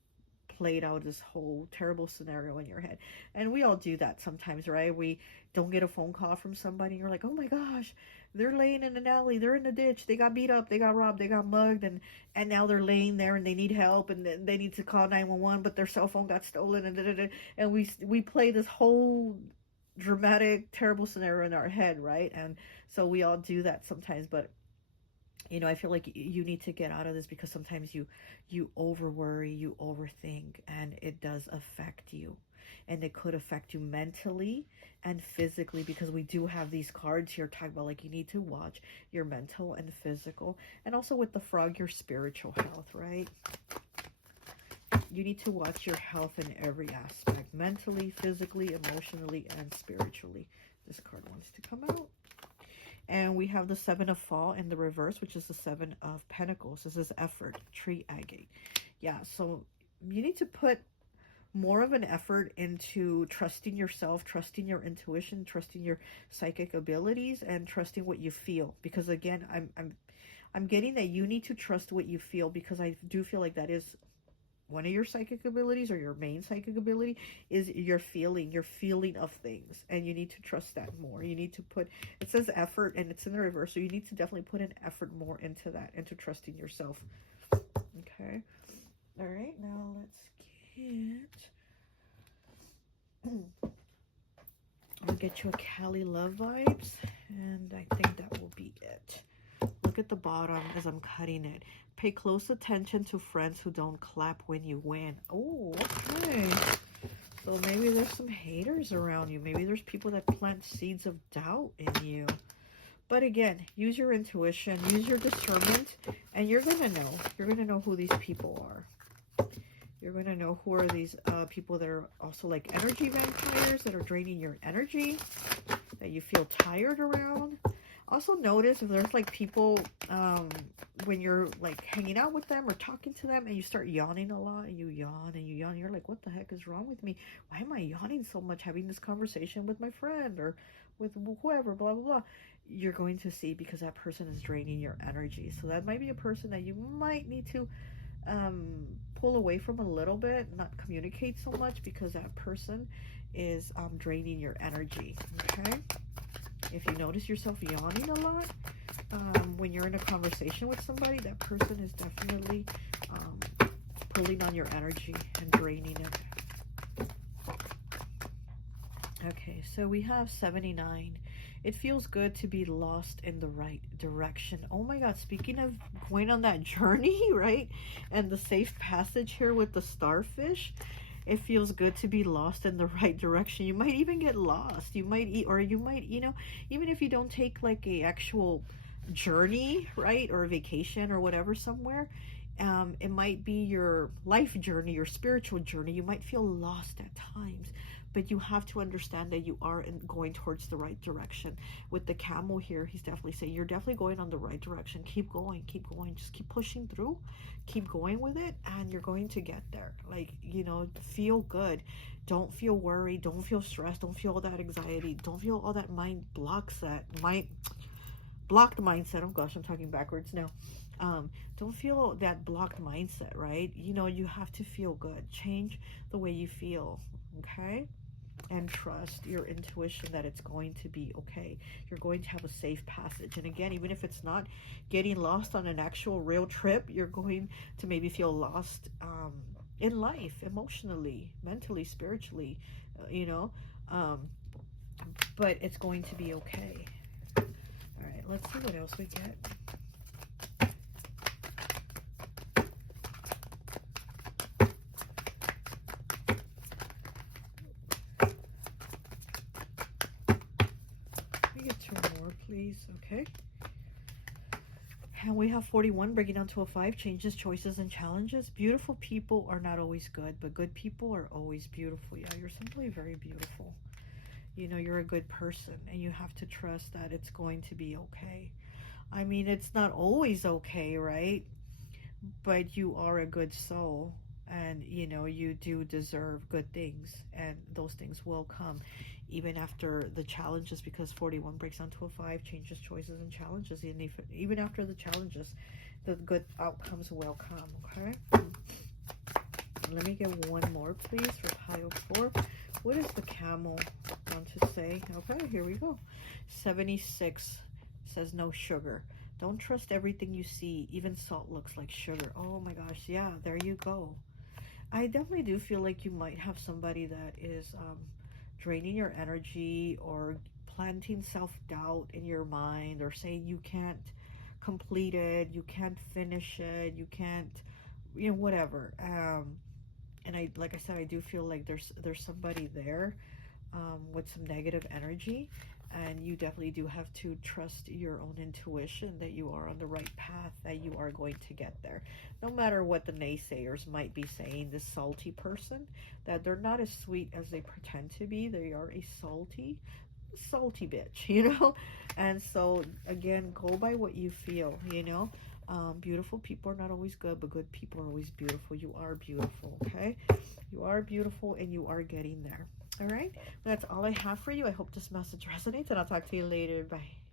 played out this whole terrible scenario in your head. And we all do that sometimes, right? We don't get a phone call from somebody and you're like, oh my gosh, they're laying in an alley, they're in the ditch, they got beat up, they got robbed, they got mugged, and now they're laying there and they need help and they need to call 911, but their cell phone got stolen, and we play this whole dramatic terrible scenario in our head, right? And so we all do that sometimes. But you know, I feel like you need to get out of this, because sometimes you over worry, you overthink, and it does affect you. And it could affect you mentally and physically, because we do have these cards here talking about, like, you need to watch your mental and physical. And also with the frog, your spiritual health, right? You need to watch your health in every aspect, mentally, physically, emotionally, and spiritually. This card wants to come out. And we have the Seven of Fall in the reverse, which is the Seven of Pentacles. This is effort, tree agate. Yeah, so you need to put more of an effort into trusting yourself, trusting your intuition, trusting your psychic abilities, and trusting what you feel. Because again, I'm getting that you need to trust what you feel, because I do feel like that is one of your psychic abilities, or your main psychic ability is your feeling of things, and you need to trust that more. You need to put, it says effort and it's in the reverse, so you need to definitely put an effort more into that, into trusting yourself. Okay, all right, now let's I'll get you a Cali love vibes, and I think that will be it. Look at the bottom as I'm cutting it. Pay close attention to friends who don't clap when you win. Oh, okay. So maybe there's some haters around you. Maybe there's people that plant seeds of doubt in you. But again, use your intuition, use your discernment, and you're going to know. You're going to know who these people are. You're going to know who are these people that are also like energy vampires, that are draining your energy, that you feel tired around. Also notice if there's like people, when you're like hanging out with them or talking to them, and you start yawning a lot, and you yawn and you yawn, you're like, what the heck is wrong with me? Why am I yawning so much having this conversation with my friend or with whoever, blah, blah, blah. You're going to see, because that person is draining your energy. So that might be a person that you might need to pull away from a little bit, not communicate so much, because that person is draining your energy. Okay, if you notice yourself yawning a lot when you're in a conversation with somebody, that person is definitely pulling on your energy and draining it. Okay, so we have 79. It feels good to be lost in the right direction. Oh my God, speaking of going on that journey, right? And the safe passage here with the starfish, it feels good to be lost in the right direction. You might even get lost. You might you know, even if you don't take like a actual journey, right? Or a vacation or whatever somewhere, it might be your life journey, your spiritual journey. You might feel lost at times, but you have to understand that you are going towards the right direction. With the camel here, he's definitely saying you're definitely going on the right direction. Keep going, just keep pushing through, keep going with it, and you're going to get there. Like, you know, feel good. Don't feel worried, don't feel stressed, don't feel all that anxiety, don't feel all that blocked mindset. Oh gosh, I'm talking backwards now. Don't feel that blocked mindset, right? You know, you have to feel good. Change the way you feel, okay? And trust your intuition that it's going to be okay. You're going to have a safe passage. And again, even if it's not getting lost on an actual real trip, you're going to maybe feel lost in life, emotionally, mentally, spiritually, you know, but it's going to be okay. All right, let's see what else we get. Please. Okay, and we have 41 breaking down to a 5. Changes, choices, and challenges. Beautiful people are not always good, but good people are always beautiful. Yeah, you're simply very beautiful. You know, you're a good person, and you have to trust that it's going to be okay. I mean, it's not always okay, right? But you are a good soul, and you know, you do deserve good things, and those things will come even after the challenges, because 41 breaks down to a 5. Changes, choices, and challenges. And even after the challenges, the good outcomes will come. Okay, let me get one more please for pile 4. What does the camel want to say? Okay, here we go. 76 says no sugar. Don't trust everything you see. Even salt looks like sugar. Oh my gosh, yeah, there you go. I definitely do feel like you might have somebody that is draining your energy, or planting self-doubt in your mind, or saying you can't complete it, you can't finish it, you can't, you know, whatever. And I, like I said, I do feel like there's somebody there with some negative energy, and you definitely do have to trust your own intuition that you are on the right path, that you are going to get there. No matter what the naysayers might be saying, this salty person, that they're not as sweet as they pretend to be. They are a salty salty bitch, you know. And so again, go by what you feel, you know. Beautiful people are not always good, but good people are always beautiful. You are beautiful, okay? You are beautiful, and you are getting there. All right, that's all I have for you. I hope this message resonates, and I'll talk to you later. Bye.